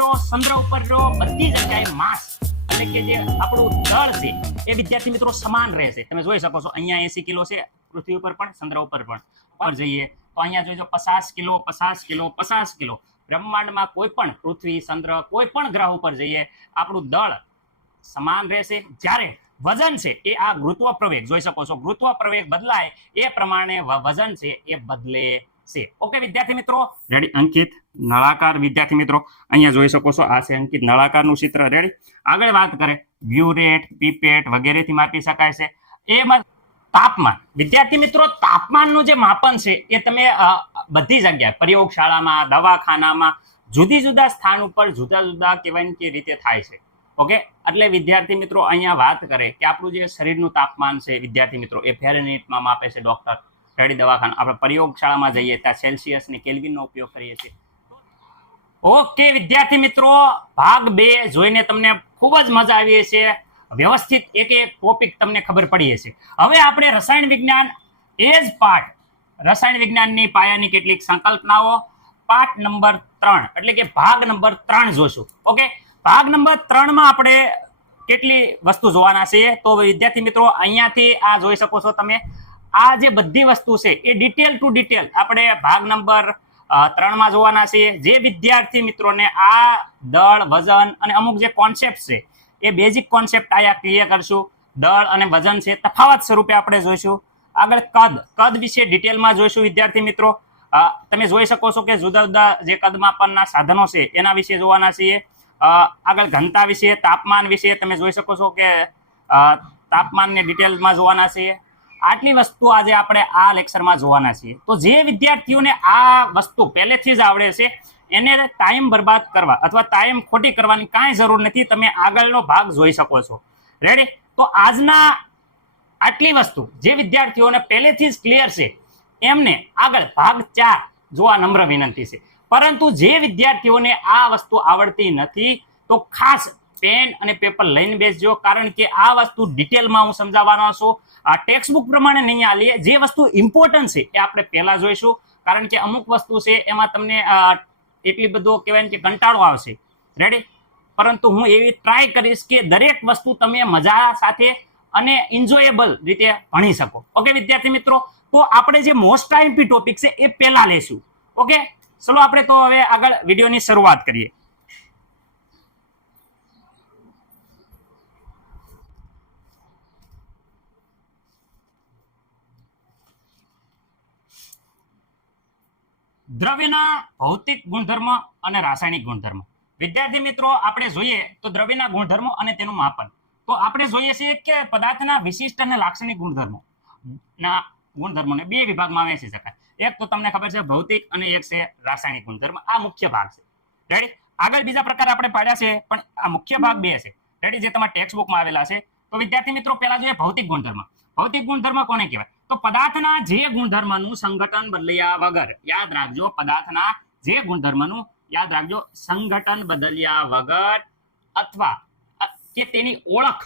રહ્યો, ચંદ્ર ઉપર રહ્યો, બધી જગ્યાએ માસ એટલે કે જે આપણું દળ છે એ વિદ્યાર્થી મિત્રો સમાન રહેશે. તમે જોઈ શકો છો અહીંયા 80 કિલો છે પૃથ્વી ઉપર પણ, ચંદ્ર ઉપર પણ. પર જઈએ તો અહીંયા જોઈજો 50 કિલો, 50 કિલો, 50 કિલો. બ્રહ્માંડમાં કોઈ પણ પૃથ્વી, ચંદ્ર, કોઈ પણ ગ્રહ ઉપર જઈએ આપણું દળ સમાન રહેશે. જ્યારે વજન છે એ આ ગુરુત્વ પ્રવેગ જોઈ શકો છો, ગુરુત્વ પ્રવેગ બદલાય એ પ્રમાણે વજન છે એ બદલે છે. ઓકે વિદ્યાર્થી મિત્રો, રેડી? અંકિત નળાકાર વિદ્યાર્થી મિત્રો અહીંયા જોઈ શકો છો, આ છે અંકિત નળાકારનું ચિત્ર. રેડી? આગળ વાત કરે બ્યુરેટ, પીપેટ વગેરેથી માપી શકાય છે. એમાં તાપમાન વિદ્યાર્થી મિત્રો, તાપમાનનું જે માપન છે એ તમે બધી જગ્યાએ પ્રયોગશાળામાં, દવાખાનામાં, જુદી જુદા સ્થાન ઉપર જુદા જુદા કહેવાય કે રીતે થાય છે. ઓકે, એટલે વિદ્યાર્થી મિત્રો અહીંયા વાત કરે કે આપણું જે શરીરનું તાપમાન છે વિદ્યાર્થી મિત્રો એ ફેરનહીટમાં માપે છે ડોક્ટર. રેડી? દવાખાના, આપણે પ્રયોગશાળામાં જઈએ ત્યાં સેલ્સિયસ ને કેલ્વિનનો ઉપયોગ કરીએ છીએ. ઓકે વિદ્યાર્થી મિત્રો, ભાગ 2 જોઈને તમને ખૂબ જ મજા આવી છે. વ્યવસ્થિત એક એક ટોપિક તમને ખબર પડી હશે. હવે આપણે રસાયણ વિજ્ઞાન એ જ પાઠ, રસાયણ વિજ્ઞાનની પાયાની કેટલીક સંકલ્પનાઓ, પાઠ નંબર 3 એટલે કે ભાગ નંબર 3 જોશું. ઓકે, ભાગ નંબર 3 માં આપણે કેટલી વસ્તુ જોવાના છે. તો વિદ્યાર્થી મિત્રો અહીંયાથી આ જોઈ શકો છો તમે, આ જે બધી વસ્તુ છે એ ડિટેલ ટુ ડિટેલ આપણે ભાગ નંબર 3 માં જોવાના છે. જે વિદ્યાર્થી મિત્રોને આ દળ, વજન અને અમુક જે કોન્સેપ્ટ છે એ બેઝિક કોન્સેપ્ટ આયા ક્લિયર કરશું. દળ અને વજન છે તફાવત સ્વરૂપે આપણે જોઈશું. આગળ કદ વિશે ડિટેલમાં જોઈશું વિદ્યાર્થી મિત્રો. તમે જોઈ શકો છો કે જુદા જુદા જે કદ માપનના સાધનો છે એના વિશે જોવાના છીએ. આગળ ઘનતા વિશે, તાપમાન વિશે તમે જોઈ શકો છો કે તાપમાનને ડિટેલમાં જોવાના છીએ. આટલી વસ્તુ આજે આપણે આ લેક્ચરમાં જોવાના છીએ. તો જે વિદ્યાર્થીઓને આ વસ્તુ પહેલેથી જ આવડે છે એને ટાઈમ બરબાદ કરવા અથવા ટાઈમ ખોટી કરવાની કાંઈ જરૂર નથી. તમે આગળનો ભાગ જોઈ શકો છો. રેડી? તો આજના આટલી વસ્તુ જે વિદ્યાર્થીઓને પહેલેથી જ ક્લિયર છે એમને આગળ ભાગ 4 જોવા નમ્ર વિનંતી છે. પરંતુ જે વિદ્યાર્થીઓને આ વસ્તુ આવડતી નથી તો ખાસ પેન અને પેપર લઈને બેસજો, કારણ કે આ વસ્તુ ડિટેલમાં હું સમજાવવાનો છું. આ ટેક્સ્ટ બુક પ્રમાણે નહીં આલીએ. જે વસ્તુ ઇમ્પોર્ટન્ટ છે એ આપણે પહેલા જોઈશું, કારણ કે અમુક વસ્તુ છે એમાં તમને એટલી બધો કહેવાય કે કંટાળો આવશે. રેડી? પરંતુ હું એવી ટ્રાય કરીશ કે દરેક વસ્તુ તમે મજા સાથે અને એન્જોયેબલ રીતે ભણી શકો. ઓકે વિદ્યાર્થી મિત્રો, તો આપણે જે મોસ્ટ આઈએમપી ટોપિક છે એ પહેલા લેશું. ઓકે, ચલો આપણે તો હવે આગળ વિડીયોની શરૂઆત કરીએ. દ્રવ્યના ભૌતિક ગુણધર્મ અને રાસાયણિક ગુણધર્મ. વિદ્યાર્થી મિત્રો આપણે જોઈએ તો દ્રવ્યના ગુણધર્મો અને તેનું માપન. તો આપણે જોઈએ છીએ કે પદાર્થના વિશિષ્ટ અને લાક્ષણિક ગુણધર્મોને 2 વિભાગમાં વહેંચી શકાય. એક તો તમને ખબર છે ભૌતિક અને એક છે રાસાયણિક ગુણધર્મ. આ મુખ્ય ભાગ છે. રેડી? આગળ બીજા પ્રકાર આપણે પાડ્યા છે પણ આ મુખ્ય ભાગ 2 છે. રેડી? જે તમારા ટેક્સ્ટ બુકમાં આવેલા છે. તો વિદ્યાર્થી મિત્રો પહેલા જોઈએ ભૌતિક ગુણધર્મ. ભૌતિક ગુણધર્મ કોને કહેવાય? તો પદાર્થના જે ગુણધર્મનું સંઘટન બદલ્યા વગર, યાદ રાખજો, પદાર્થના જે ગુણધર્મનું, યાદ રાખજો, સંઘટન બદલ્યા વગર અથવા કે તેની ઓળખ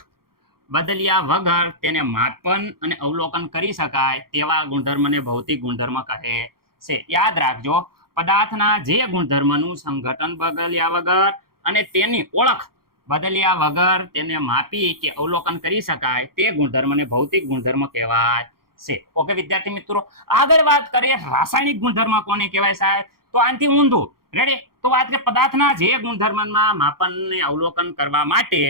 બદલ્યા વગર તેને માપન અને અવલોકન કરી શકાય તેવા ગુણધર્મને ભૌતિક ગુણધર્મ કહે છે. યાદ રાખજો, પદાર્થના જે ગુણધર્મનું સંઘટન બદલ્યા વગર અને તેની ઓળખ બદલ્યા વગર તેને માપી કે અવલોકન કરી શકાય તે ગુણધર્મને ભૌતિક ગુણધર્મ કહેવાય છે. ઓકે વિદ્યાર્થી મિત્રો, આગળ વાત કરીએ રાસાયણિક ગુણધર્મ કોને કહેવાય સાહેબ? તો આનાથી ઊંધું. રેડી? તો વાત કે પદાર્થના જે ગુણધર્મના માપનને અવલોકન કરવા માટે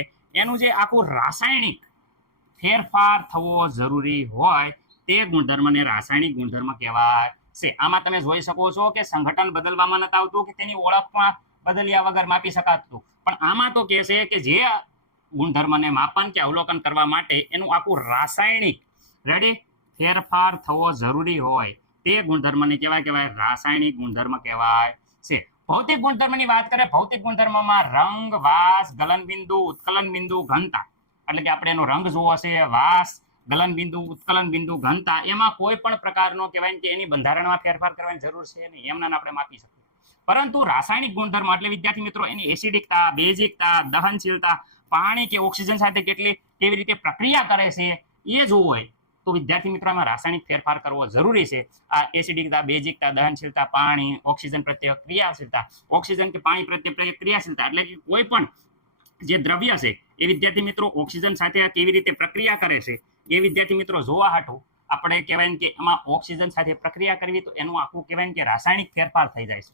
એનું જે આખું રાસાયણિક ફેરફાર થવો જરૂરી હોય તે ગુણધર્મને રાસાયણિક ગુણધર્મ કહેવાય છે. આમાં તમે જોઈ શકો છો કે સંઘટન બદલવામાં નથી આવતું કે તેની ઓળખમાં બદલ્યા વગર માપી શકાતું, પણ આમાં તો કહે છે કે જે ગુણધર્મને માપન કે અવલોકન કરવા માટે એનું આખું રાસાયણિક, રેડી, ફેરફાર થવો જરૂરી હોય તે ગુણધર્મને કહેવાય રાસાયણિક ગુણધર્મ કહેવાય છે. ભૌતિક ગુણધર્મની વાત કરીએ, ભૌતિક ગુણધર્મમાં રંગ, વાસ, ગલનબિંદુ, ઉત્કલનબિંદુ, ઘનતા, એટલે કે આપણે એનો રંગ જોવો છે, વાસ, ગલનબિંદુ, ઉત્કલનબિંદુ, ઘનતા, એમાં કોઈ પણ પ્રકારનો કહેવાય કે એની બંધારણમાં ફેરફાર કરવાની જરૂર છે નહીં, એમના આપણે માપી શકીએ. પરંતુ રાસાયણિક ગુણધર્મ એટલે વિદ્યાર્થી મિત્રો એની એસિડિકતા, બેઝિકતા, દહનશીલતા, પાણી કે ઓક્સિજન સાથે કેવી રીતે પ્રક્રિયા કરે છે એ જોવું હોય તો વિદ્યાર્થી મિત્રો આમાં રાસાયણિક ફેરફાર કરવો જરૂરી છે. આ એસિડિકતા, બેઝિકતા, દહનશીલતા, પાણી, ઓક્સિજન પ્રત્યે ક્રિયાશીલતા, ઓક્સિજન કે પાણી પ્રત્યે ક્રિયાશીલતા એટલે કે કોઈ પણ જે દ્રવ્ય છે એ વિદ્યાર્થી મિત્રો ઓક્સિજન સાથે કેવી રીતે પ્રક્રિયા કરે છે એ વિદ્યાર્થી મિત્રો જોવા હાટું આપણે કહેવાય ને કે એમાં ઓક્સિજન સાથે પ્રક્રિયા કરવી તો એનું આખું કહેવાય ને કે રાસાયણિક ફેરફાર થઈ જાય છે.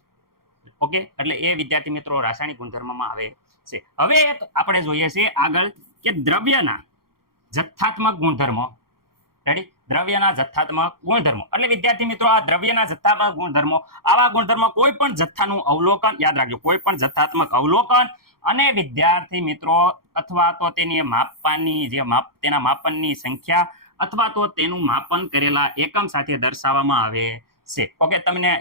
ઓકે, એટલે એ વિદ્યાર્થી મિત્રો રાસાયણિક ગુણધર્મમાં આવે છે. હવે આપણે જોઈએ છે આગળ કે દ્રવ્યના જથ્થાત્મક ગુણધર્મો. રેડી? દ્રવ્યના જથ્થાત્મક ગુણધર્મો એટલે વિદ્યાર્થી મિત્રો આ દ્રવ્યના જથ્થાત્મક ગુણધર્મો, આવા ગુણધર્મો કોઈ પણ જથ્થાનું અવલોકન, યાદ રાખજો, કોઈ પણ જથ્થાત્મક અવલોકન અને વિદ્યાર્થી મિત્રો અથવા તો તેની માપવાની તેના માપનની સંખ્યા અથવા તો તેનું માપન કરેલા એકમ સાથે દર્શાવવામાં આવે છે. ઓકે, તમને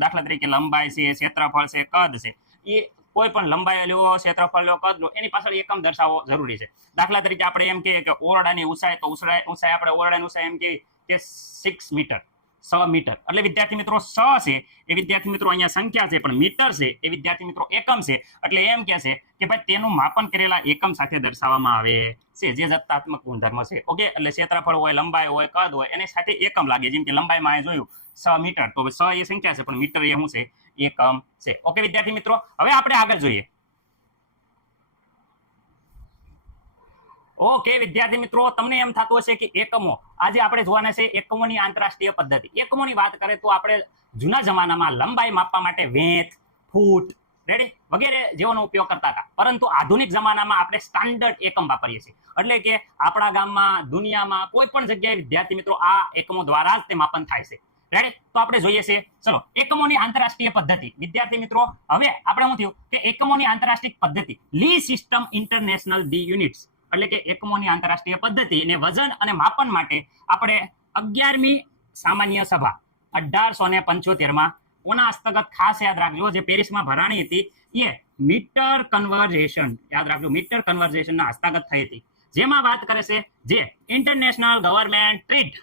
દાખલા તરીકે લંબાઈ છે, ક્ષેત્રફળ છે, કદ છે, એ કોઈ પણ લંબાઈ લ્યો, ક્ષેત્રફળ લ્યો, કદ લો, એની પાછળ એકમ દર્શાવવો જરૂરી છે. દાખલા તરીકે આપણે એમ કહીએ કે ઓરડાની ઊંચાઈ, તો ઊંચાઈ આપણે ઓરડાની ઊંચાઈ એમ કહીએ કે 6 મીટર, 6 મીટર. એટલે વિદ્યાર્થી મિત્રો 6 છે એ વિદ્યાર્થી મિત્રો અહીંયા સંખ્યા છે, પણ મીટર છે એ વિદ્યાર્થી મિત્રો એકમ છે. એટલે એમ કહે છે કે ભાઈ તેનું માપન કરેલા એકમ સાથે દર્શાવવામાં આવે છે, જે જથ્થાત્મક ગુણધર્મ છે. ઓકે, એટલે ક્ષેત્રફળ હોય, લંબાઈ હોય, કદ હોય, એની સાથે એકમ લાગે. જેમ કે લંબાઈમાં અહીં જોયું 6 મીટર, તો 6 એ સંખ્યા છે, પણ મીટર એ શું છે? એકમ છે. ઓકે વિદ્યાર્થી મિત્રો, હવે આપણે આગળ જોઈએ. ઓકે વિદ્યાર્થી મિત્રો, તમને એમ થતું હશે કે એકમો, આજે આપણે જોવાના છે એકમોની આંતરરાષ્ટ્રીય પદ્ધતિ. એકમોની વાત કરીએ તો આપણે જૂના જમાનામાં લંબાઈ માપવા માટે વેંત, ફૂટ, રેડી વગેરે જેઓનો ઉપયોગ કરતા હતા. પરંતુ આધુનિક જમાનામાં આપણે સ્ટાન્ડર્ડ એકમ વાપરીએ છીએ. એટલે કે આપણા ગામમાં, દુનિયામાં કોઈ પણ જગ્યાએ વિદ્યાર્થી મિત્રો આ એકમો દ્વારા જ તે માપન થાય છે. રેડી? તો આપણે જોઈએ છે, ચલો, એકમોની આંતરરાષ્ટ્રીય પદ્ધતિ. વિદ્યાર્થી મિત્રો, હવે આપણે શું થયું કે એકમોની આંતરરાષ્ટ્રીય પદ્ધતિ, લી સિસ્ટમ ઇન્ટરનેશનલ ડી યુનિટ્સ, એટલે કે એકમોની આંતરરાષ્ટ્રીય પદ્ધતિ ને વજન અને માપન માટે આપણે 11મી સામાન્ય સભા 1875માં કોના હસ્તગત, ખાસ યાદ રાખજો, જે પેરિસમાં ભરાણી હતી, એ મીટર કન્વર્ઝેશન, યાદ રાખજો, મીટર કન્વર્ઝેશનના હસ્તગત થઈ હતી. જેમાં વાત કરે છે જે international government treat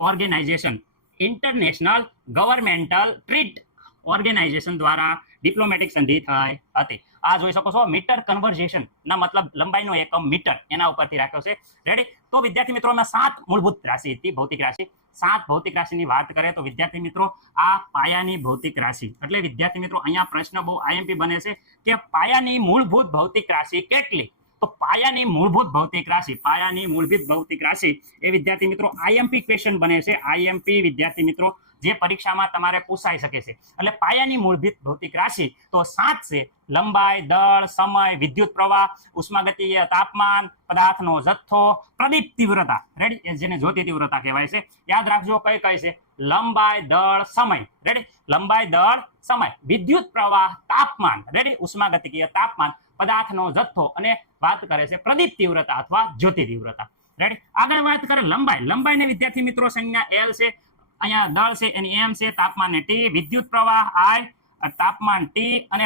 organization, international governmental treat organization દ્વારા ડિપ્લોમેટિક સંધિ થઈ હતી. આ જોઈ શકો છો, મીટર કન્વર્ઝેશન ના મતલબ લંબાઈનો એકમ મીટર, એના ઉપરથી રાખ્યો છે. રેડી? તો વિદ્યાર્થી મિત્રો, અમે 7 મૂળભૂત રાશિ હતી, ભૌતિક રાશિ. 7 ભૌતિક રાશિની વાત કરીએ તો વિદ્યાર્થી મિત્રો, આ પાયાની ભૌતિક રાશિ. એટલે વિદ્યાર્થી મિત્રો, અહીંયા પ્રશ્ન બહુ આઈએમપી બને છે કે પાયાની મૂળભૂત ભૌતિક રાશિ કેટલી? તો પાયાની મૂળભૂત ભૌતિક રાશિ, પાયાની મૂળભૂત ભૌતિક રાશિ એ વિદ્યાર્થી મિત્રો આઈએમપી ક્વેશ્ચન બને છે. આઈએમપી વિદ્યાર્થી મિત્રો જે પરીક્ષામાં તમારે પૂછાઈ શકે છે. એટલે પાયાની મૂળભૂત ભૌતિક રાશિ તો 7 છે. લંબાઈ, દળ, સમય, વિદ્યુત પ્રવાહ, ઉષ્માગતિય તાપમાન, પદાર્થનો જથ્થો, પ્રદીપ તીવ્રતા. રેડી? જેને જ્યોતિ તીવ્રતા કહેવાય છે. યાદ રાખજો કઈ કઈ છે? લંબાઈ, દળ, સમય. રેડી? લંબાઈ, દળ, સમય, વિદ્યુત પ્રવાહ, તાપમાન. રેડી? ઉષ્માગતિકીય તાપમાન, પદાર્થનો જથ્થો, અને વાત કરે છે પ્રદીપ તીવ્રતા અથવા જ્યોતિ તીવ્રતા. રેડી? આગળ વાત કરે લંબાઈ. લંબાઈને વિદ્યાર્થી મિત્રો સંજ્ઞા L છે, અહીંયા દળ છે એની M છે, તાપમાન ને T, વિદ્યુત પ્રવાહ I, તાપમાન T, અને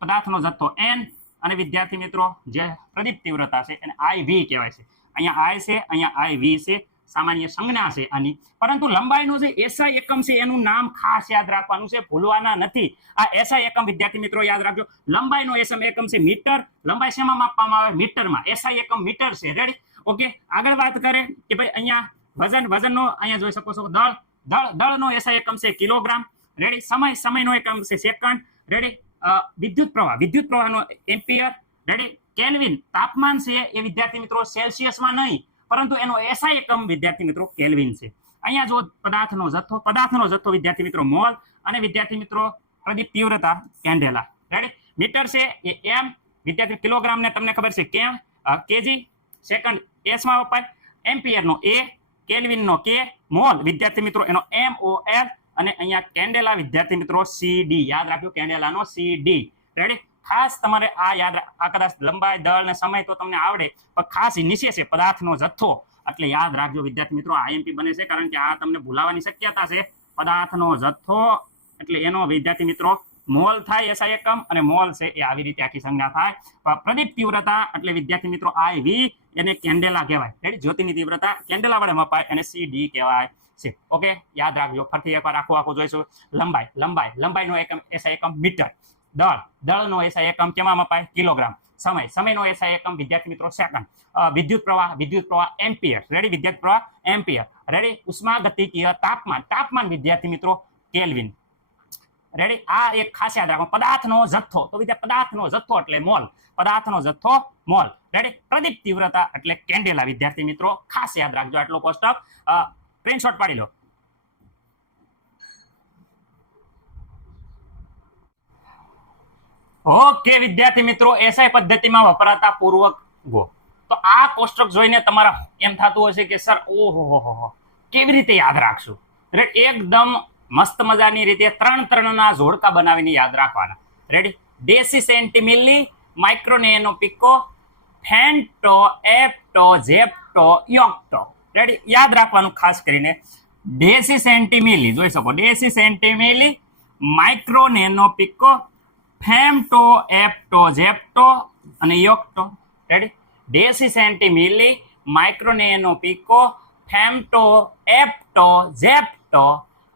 પદાર્થનો જથ્થો N, અને વિદ્યાર્થી મિત્રો જે પ્રદીપ તીવ્રતા છે એને IV કહેવાય છે. અહીંયા I છે, અહીંયા IV છે, સામાન્ય સંજ્ઞા છે આની. પરંતુ લંબાઈનો જે SI એકમ છે એનું નામ ખાસ યાદ રાખવાનું છે, ભૂલવાના નથી. આ SI એકમ વિદ્યાર્થી મિત્રો યાદ રાખજો. લંબાઈનો SI એકમ છે મીટર. લંબાઈ શેમાં માપવામાં આવે? મીટરમાં. SI એકમ મીટર છે. રેડી? ઓકે, આગળ વાત કરે કે ભાઈ અહીંયા વજનનો અહીંયા જોઈ શકો છો દળનો SI એકમ છે કિલોગ્રામ. રેડી? સમયનો એકમ છે સેકન્ડ. રેડી? વિદ્યુત પ્રવાહનો એમ્પિયર. રેડી? કેલ્વિન, તાપમાન છે એ વિદ્યાર્થી મિત્રો સેલ્સિયસમાં નહીં, પરંતુ એનો SI એકમ વિદ્યાર્થી મિત્રો કેલ્વિન છે. અહીંયા જો પદાર્થનો જથ્થો વિદ્યાર્થી મિત્રો મોલ, અને વિદ્યાર્થી મિત્રો પ્રદીપ તીવ્રતા કેન્ડેલા. રેડી? મીટર છે એ M, વિદ્યાર્થી કિલોગ્રામ ને તમને ખબર છે કેજી, સેકન્ડ S માં વપાય, એમ્પિયર નો A, કેલ્વિન નો K, મોલ વિદ્યાર્થી મિત્રો એનો MOL, અને અહીંયા કેન્ડેલા વિદ્યાર્થી મિત્રો CD. યાદ રાખજો, કેન્ડેલાનો CD. રેડી? ખાસ તમારે આ કદાચ લંબાઈ, દળ ને સમય તો તમને આવડે, પણ ખાસ નીચે છે પદાર્થનો જથ્થો. એટલે યાદ રાખજો વિદ્યાર્થી મિત્રો, આઈએમપી બને છે, કારણ કે આ તમને ભૂલાવાની શક્યતા છે. પદાર્થનો જથ્થો એટલે એનો વિદ્યાર્થી મિત્રો મોલ થાય SI એકમ, અને મોલ છે એ આવી રીતે આખી સંજ્ઞા થાય. પ્રદીપ તીવ્રતા એટલે વિદ્યાર્થી મિત્રો IV, એને કેન્ડેલા કહેવાય. રેડી? જ્યોતિની તીવ્રતા કેન્ડેલા વડે મપાય, અને CD કહેવાય છે. ઓકે, યાદ રાખજો. ફરીથી એકવાર આખું જોઈશું. લંબાઈનો એકમ SI એકમ મીટર. દળનો SI એકમ કેમાં મપાય? કિલોગ્રામ. સમયનો એસઆઈ એકમ વિદ્યાર્થી મિત્રો સેકન્ડ. વિદ્યુત પ્રવાહ એમ્પિયર. રેડી? વિદ્યુત પ્રવાહ એમ્પિયર. રેડી? ઉષ્માગતિકીય તાપમાન વિદ્યાર્થી મિત્રો કેલ્વિન. રેડી? આ એક ખાસ યાદ રાખો. પદાર્થનો જથ્થો, તો વિદ્યાર્થી પદાર્થનો જથ્થો એટલે મોલ. પદાર્થનો જથ્થો મોલ. રેડી? પ્રદીપ તીવ્રતા એટલે કેન્ડેલા વિદ્યાર્થી મિત્રો ખાસ યાદ રાખજો. આટલો કોષ્ટક સ્ક્રીનશોટ પાડી લો. ઓકે વિદ્યાર્થી મિત્રો, એસઆઈ પદ્ધતિમાં વપરાતા પૂર્વકો. તો આ કોષ્ટક જોઈને તમારા એમ થતું હશે કે સર ઓહો કેવી રીતે યાદ રાખશું? રેડી? એકદમ મસ્ત મજાની રીતે ત્રણના જોડકા બનાવીને યાદ રાખવાના. Ready? Deci centi milli, micro, nano, pico, femto, atto, zepto, yocto. Ready? યાદ રાખવાનું ખાસ કરીને ડેસી સેન્ટીમિલી જોઈ શકો. Deci centi milli, micro, nano, pico, femto, atto, zepto અને yocto. Ready? Deci centi milli, micro, nano, pico, femto, atto, zepto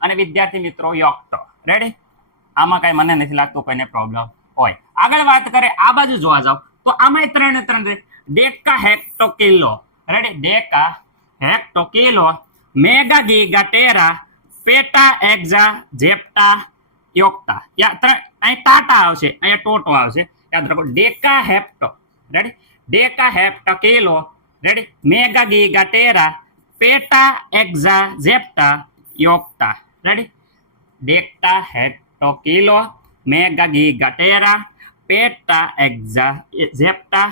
અને વિદ્યાર્થી મિત્રો યોક્ટો. રેડી? આમાં કઈ મને નથી લાગતું કોઈને પ્રોબ્લેમ હોય. આગળ વાત કરે આ બાજુ જોવા જાવ તો આમાં ત્રણ deca hecto kilo. Ready? Deca hecto kilo, mega giga tera, peta exa zetta યોક્ટા. અહીં ટાટા આવશે, અહીંયા ટોટો આવશે. યાદ રાખો deca hecto. Ready? Deca hecto kilo. Ready? Mega giga tera, peta exa zetta yotta. Ready? Deca hecto kilo, mega giga tera, peta exa zetta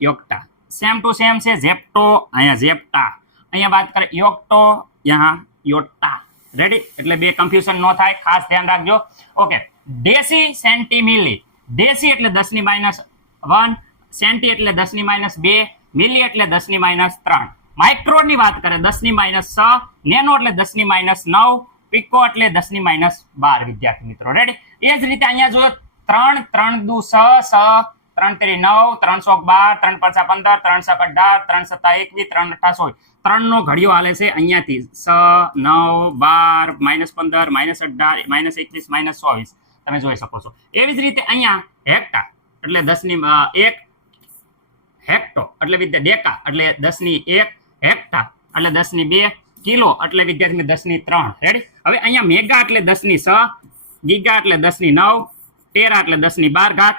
yotta. Same to same છે. Zepto અહીંયા zetta, અહીંયા વાત કરે યોક્ટો, यहाँ યોટ્ટા. રેડી? એટલે બે confusion ન થાય, ખાસ ધ્યાન રાખજો. ઓકે. ડેસી સેન્ટીમિલી. ડેસી એટલે 10⁻1, સેન્ટી એટલે 10⁻2, મિલી એટલે 10⁻3. માઇક્રોની વાત કરે 10⁻6, નેનો એટલે 10⁻9, પિકો એટલે 10⁻12 વિદ્યાર્થી મિત્રો. રેડી? એ જ રીતે અહીંયા જો 3 3 દુ 6 3 3 9 3 12 3 5 15 3 7 18 3 7 21 3 8 16. 3 નો ઘડિયો હાલે છે અહીંયાથી 6 9 12 -15 -18 -21 -24. તમે જોઈ શકો છો. એવી જ રીતે અહીંયા હેક્ટા એટલે 10⁻1, હેક્ટો એટલે ડેકા એટલે 10⁻1, હેક્ટા એટલે 10⁻2, કિલો એટલે વિદ્યાર્થી 10⁻3. રેડી? હવે અહીંયા મેગા એટલે 10⁻6, ગીગા એટલે 10⁻9, ટેરા એટલે 10⁻12 ઘાત,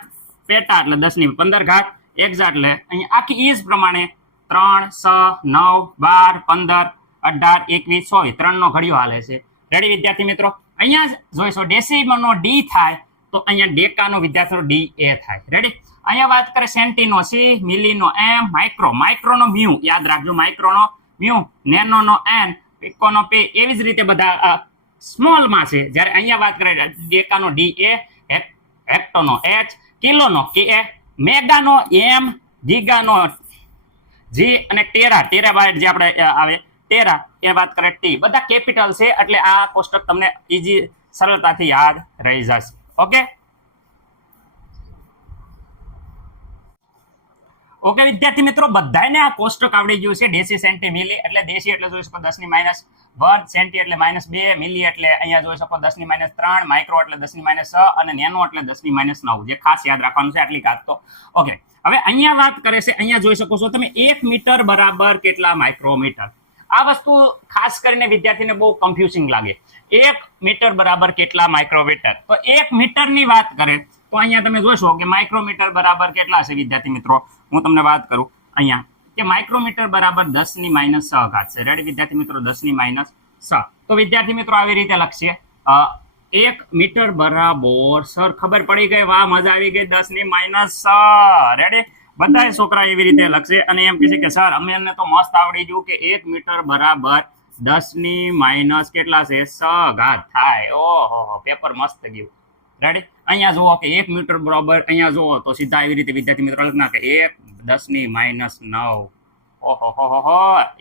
પેટા એટલે 10⁻15 ઘાત, એક્ઝા એટલે અહીંયા આખી ઈજ પ્રમાણે 3 6 9 12 15 18 21 24. 3 નો ઘડિયો હાલે છે. રેડી વિદ્યાર્થી મિત્રો? અહીંયા જોઈશો ડેસીનો ડી થાય તો અહીંયા ડેકાનો વિદ્યાર્થીનો ડી એ થાય. રેડી? અહીંયા વાત કરે સેન્ટીનો સી, મિલીનો એમ, માઇક્રોનો મ્યુ. યાદ રાખજો માઇક્રોનો મ્યુ, નેનોનો એન, પિકોનો પી. એવી જ રીતે બધા સ્મોલમાં છે. જ્યારે અહીંયા વાત કરે ડેકાનો ડી એ, હેક્ટોનો એચ, કિલોનો કે, મેગાનો એમ, ગીગાનો જી અને ટેરાબાઇટ જે આપણે આવે ટેરા એ વાત કરે ટી. બધા કેપિટલ છે એટલે આ કોષ્ટક તમને ઈઝી સરળતાથી યાદ રહી જશે. ઓકે ઓકે વિદ્યાર્થી મિત્રો, બધાને આ કોષ્ટક આવડી ગયું છે. ડેસી સેન્ટી મિલી એટલે દેશી એટલે જોઈ શકો 10⁻1, સેન્ટી એટલે -2, મિલી એટલે અહીંયા જોઈ શકો 10⁻3, માઇક્રો એટલે 10⁻6 અને નેનો એટલે 10⁻9. જે ખાસ યાદ રાખવાનું છે આટલી ઘાત તો. ઓકે. હવે અહીંયા વાત કરે છે, અહીંયા જોઈ શકો છો તમે 1 મીટર બરાબર કેટલા માઇક્રોમીટર. આ વસ્તુ ખાસ કરીને વિદ્યાર્થીને બહુ કન્ફ્યુઝિંગ લાગે. 1 મીટર બરાબર કેટલા માઇક્રોમીટર. તો 1 મીટરની વાત કરે તો અહીંયા તમે જોશો કે માઇક્રોમીટર બરાબર કેટલા છે વિદ્યાર્થી મિત્રો. હું તમને વાત કરું અહીંયા કે માઇક્રોમીટર બરાબર 10⁻6 ઘાત છે. રેડી વિદ્યાર્થી મિત્રો? 10⁻6. તો વિદ્યાર્થી મિત્રો આવી રીતે લખશે 1 મીટર બરાબર, સર ખબર પડી ગઈ, વાહ મજા આવી ગઈ, 10⁻6. રેડી? બધા છોકરા એવી રીતે લખશે અને એમ કહે કે સર અમને તો મસ્ત આવડી ગયું કે 1 મીટર બરાબર 10⁻- કેટલા છે 6 ઘાત થાય. ઓહો પેપર મસ્ત ગયું. રેડી? અહીંયા જુઓ કે 1 મીટર બરાબર, અહીંયા જુઓ તો સીધા એવી રીતે વિદ્યાર્થી મિત્રો લખના કે 1 10⁻9. ઓહો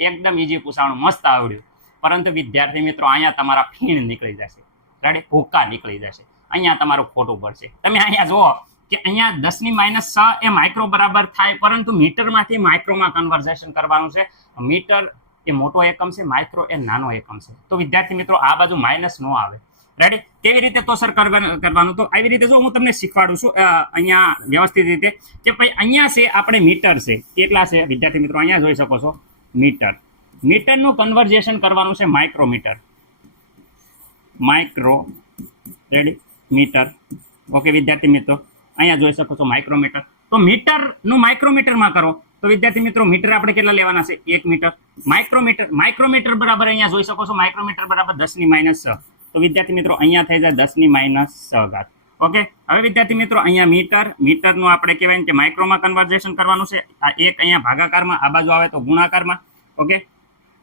એકદમ ઈઝી પૂછાણું, મસ્ત આવડ્યું. પરંતુ વિદ્યાર્થી મિત્રો અહીંયા તમારા ફીણ નીકળી જશે. રેડી? ભૂકા નીકળી જશે. અહીંયા તમારું ખોટું પડશે. તમે અહીંયા જુઓ કે અહીંયા 10⁻6 એ માઇક્રો બરાબર થાય, પરંતુ મીટરમાંથી માઇક્રોમાં કન્વર્ઝેશન કરવાનું છે. મીટર એ મોટો એકમ છે, માઇક્રો એ નાનો એકમ છે. તો વિદ્યાર્થી મિત્રો આ બાજુ માઇનસ ન આવે. રેડી? કેવી રીતે તો સર કરવાનું? તો આવી રીતે જો હું તમને શીખવાડું છું અહીંયા વ્યવસ્થિત રીતે કે ભાઈ અહીંયા છે આપણે મીટર છે, કેટલા છે વિદ્યાર્થી મિત્રો? અહીંયા જોઈ શકો છો મીટર. મીટરનું કન્વર્ઝેશન કરવાનું છે માઇક્રોમીટર. રેડી? મીટર. ઓકે વિદ્યાર્થી મિત્રો, અહીંયા જોઈ શકો છો માઇક્રોમીટર. તો મીટરનું માઇક્રોમીટરમાં કરો તો વિદ્યાર્થી મિત્રો મીટર આપણે કેટલા લેવાના છે? 1 મીટર. માઇક્રોમીટર બરાબર અહીંયા જોઈ શકો છો માઇક્રોમીટર બરાબર 10⁻6. તો વિદ્યાર્થી મિત્રો અહીંયા થઈ જાય 10⁻6 ઘાત. ઓકે, હવે વિદ્યાર્થી મિત્રો અહીંયા મીટરનું આપણે કહેવાય ને કે માઇક્રોમાં કન્વર્ઝેશન કરવાનું છે. આ એક અહીંયા ભાગાકારમાં, આ બાજુ આવે તો ગુણાકારમાં. ઓકે,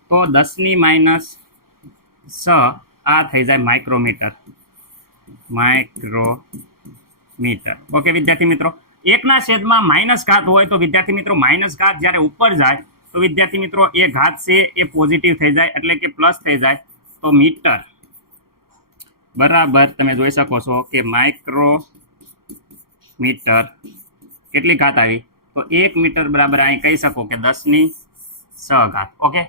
તો 10⁻6 આ થઈ જાય માઇક્રોમીટર. ઓકે વિદ્યાર્થી મિત્રો, એકના છેદમાં માઇનસ ઘાત હોય તો વિદ્યાર્થી મિત્રો માઇનસ ઘાત જ્યારે ઉપર જાય તો વિદ્યાર્થી મિત્રો એ ઘાત છે એ પોઝિટિવ થઈ જાય, એટલે કે પ્લસ થઈ જાય. તો મીટર બરાબર તમે જોઈ શકો છો કે માઇક્રોમીટર કેટલી ઘાત આવી? તો 1 મીટર બરાબર અહીં કહી શકો કે 10⁻6 ઘાત. ઓકે,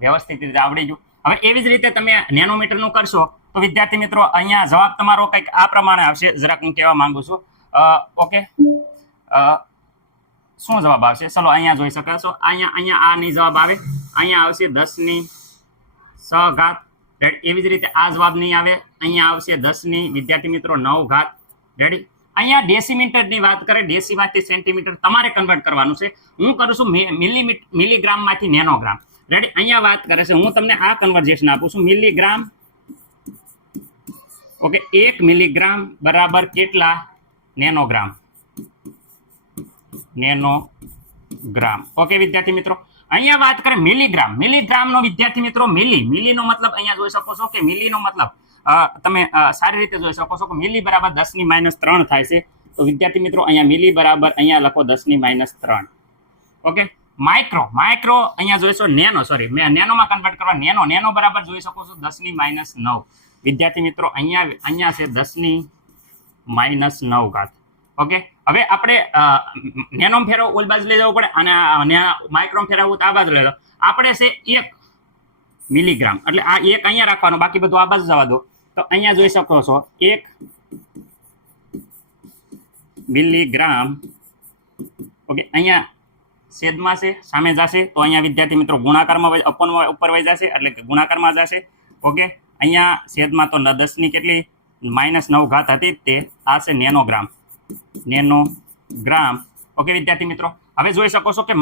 વ્યવસ્થિત રીતે આવડી ગયું. હવે એવી જ રીતે તમે નેનોમીટરનું કરશો તો વિદ્યાર્થી મિત્રો અહીંયા જવાબ તમારો કંઈક આ પ્રમાણે આવશે. જરાક હું કહેવા માંગુ છું. ઓકે, શું જવાબ આવશે? ચલો અહીંયા જોઈ શકો છો. અહીંયા આ નહીં જવાબ આવે, અહીંયા આવશે 10⁻6 ઘાત. એવી જ રીતે આ જવાબ નહીં આવે, અહીંયા આવશે 10 વિદ્યાર્થી મિત્રો 9 ઘાત. રેડી? અહીંયા ડેસીમીટરની વાત કરે, ડેસીમાંથી સેન્ટીમીટર તમારે કન્વર્ટ કરવાનું છે. હું કરું છું મિલીગ્રામમાંથી નેનોગ્રામ. રેડી? અહીંયા વાત કરે છે, હું તમને આ કન્વર્ઝેશન આપું છું. મિલીગ્રામ. ઓકે, 1 મિલીગ્રામ બરાબર કેટલા? નેનોગ્રામ. ઓકે વિદ્યાર્થી મિત્રો, અહીંયા વાત કરે મિલીગ્રામનો વિદ્યાર્થી મિત્રો મિલીનો મતલબ અહીંયા જોઈ શકો છો કે મિલીનો મતલબ તમે સારી રીતે જોઈ શકો છો કે મિલી બરાબર 10⁻3 થાય છે. તો વિદ્યાર્થી મિત્રો અહીંયા મિલી બરાબર અહીંયા લખો 10⁻3. ઓકે, માઇક્રો અહીંયા જોઈશો મેં નેનોમાં કન્વર્ટ કરવા. નેનો બરાબર જોઈ શકો છો 10⁻9. વિદ્યાર્થી મિત્રો અહીંયા છે 10⁻9 ઘાત. ઓકે, હવે આપણે નેનોમ ફેરવવું ઓલ બાજુ લઈ જવું પડે અને માઇક્રોમ ફેરવવું તો આ બાજુ લઈ લો. આપણે છે 1 મિલીગ્રામ, એટલે આ 1 અહીંયા રાખવાનો, બાકી બધું આ બાજુ જવા દો. તો અહીંયા જોઈ શકો છો 1 મિલીગ્રામ. ઓકે, અહીંયા છેદમાં છે, સામે જશે તો અહીંયા વિદ્યાર્થી મિત્રો ગુણાકારમાં ઉપર વહી જશે, એટલે કે ગુણાકારમાં જશે. ઓકે, અહીંયા છેદમાં તો 10 કેટલી -9 ઘાત હતી તે આ છે નેનોગ્રામ. ઓકે વિદ્યાર્થી મિત્રો, હવે જોઈ શકો છો કે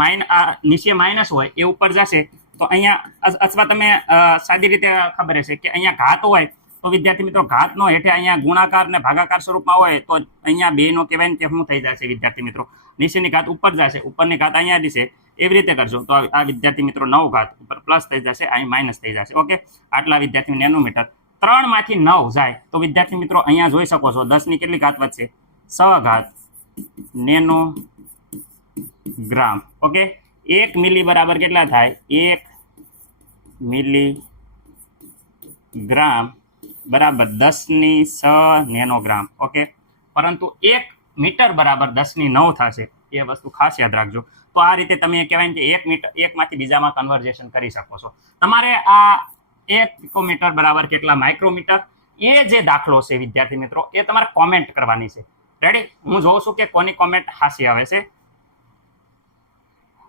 નીચે માઇનસ હોય એ ઉપર જશે. તો અહીંયા અથવા તમે સાદી રીતે ખબર હશે કે અહીંયા ઘાત હોય તો વિદ્યાર્થી મિત્રો ઘાતનો હેઠે અહીંયા ગુણાકાર ને ભાગાકાર સ્વરૂપમાં હોય તો અહીંયા બેનો કહેવાય ને કે શું થઈ જશે વિદ્યાર્થી મિત્રો? નીચેની ઘાત ઉપર જશે, ઉપરની ઘાત અહીંયા દિશે. એવી રીતે કરશો તો આ વિદ્યાર્થી મિત્રો 9 ઘાત ઉપર પ્લસ થઈ જશે, અહીં માઇનસ થઈ જશે. ઓકે, આટલા વિદ્યાર્થી નેનોમીટર. 3 માંથી 9 જાય તો વિદ્યાર્થી મિત્રો અહીંયા જોઈ શકો છો 10 ની કેટલી ઘાત વધશે? 6 ઘાત નેનોગ્રામ. ઓકે, 1 મિલી બરાબર કેટલા થાય? 1 મિલીગ્રામ બરાબર 10⁻6 નેનોગ્રામ. ઓકે, પરંતુ 1 મીટર બરાબર 10⁻9 થશે. એ વસ્તુ ખાસ યાદ રાખજો. તો આ રીતે તમે કહેવાય કે 1 મીટર એકમાંથી બીજામાં કન્વર્ઝેશન કરી શકો છો. તમારે આ 1 પિકોમીટર બરાબર કેટલા માઇક્રોમીટર, એ જે દાખલો છે વિદ્યાર્થી મિત્રો એ તમારે કોમેન્ટ કરવાની છે. રેડી? હું જોઉં છું કે કોની કોમેન્ટ હાસી આવે છે.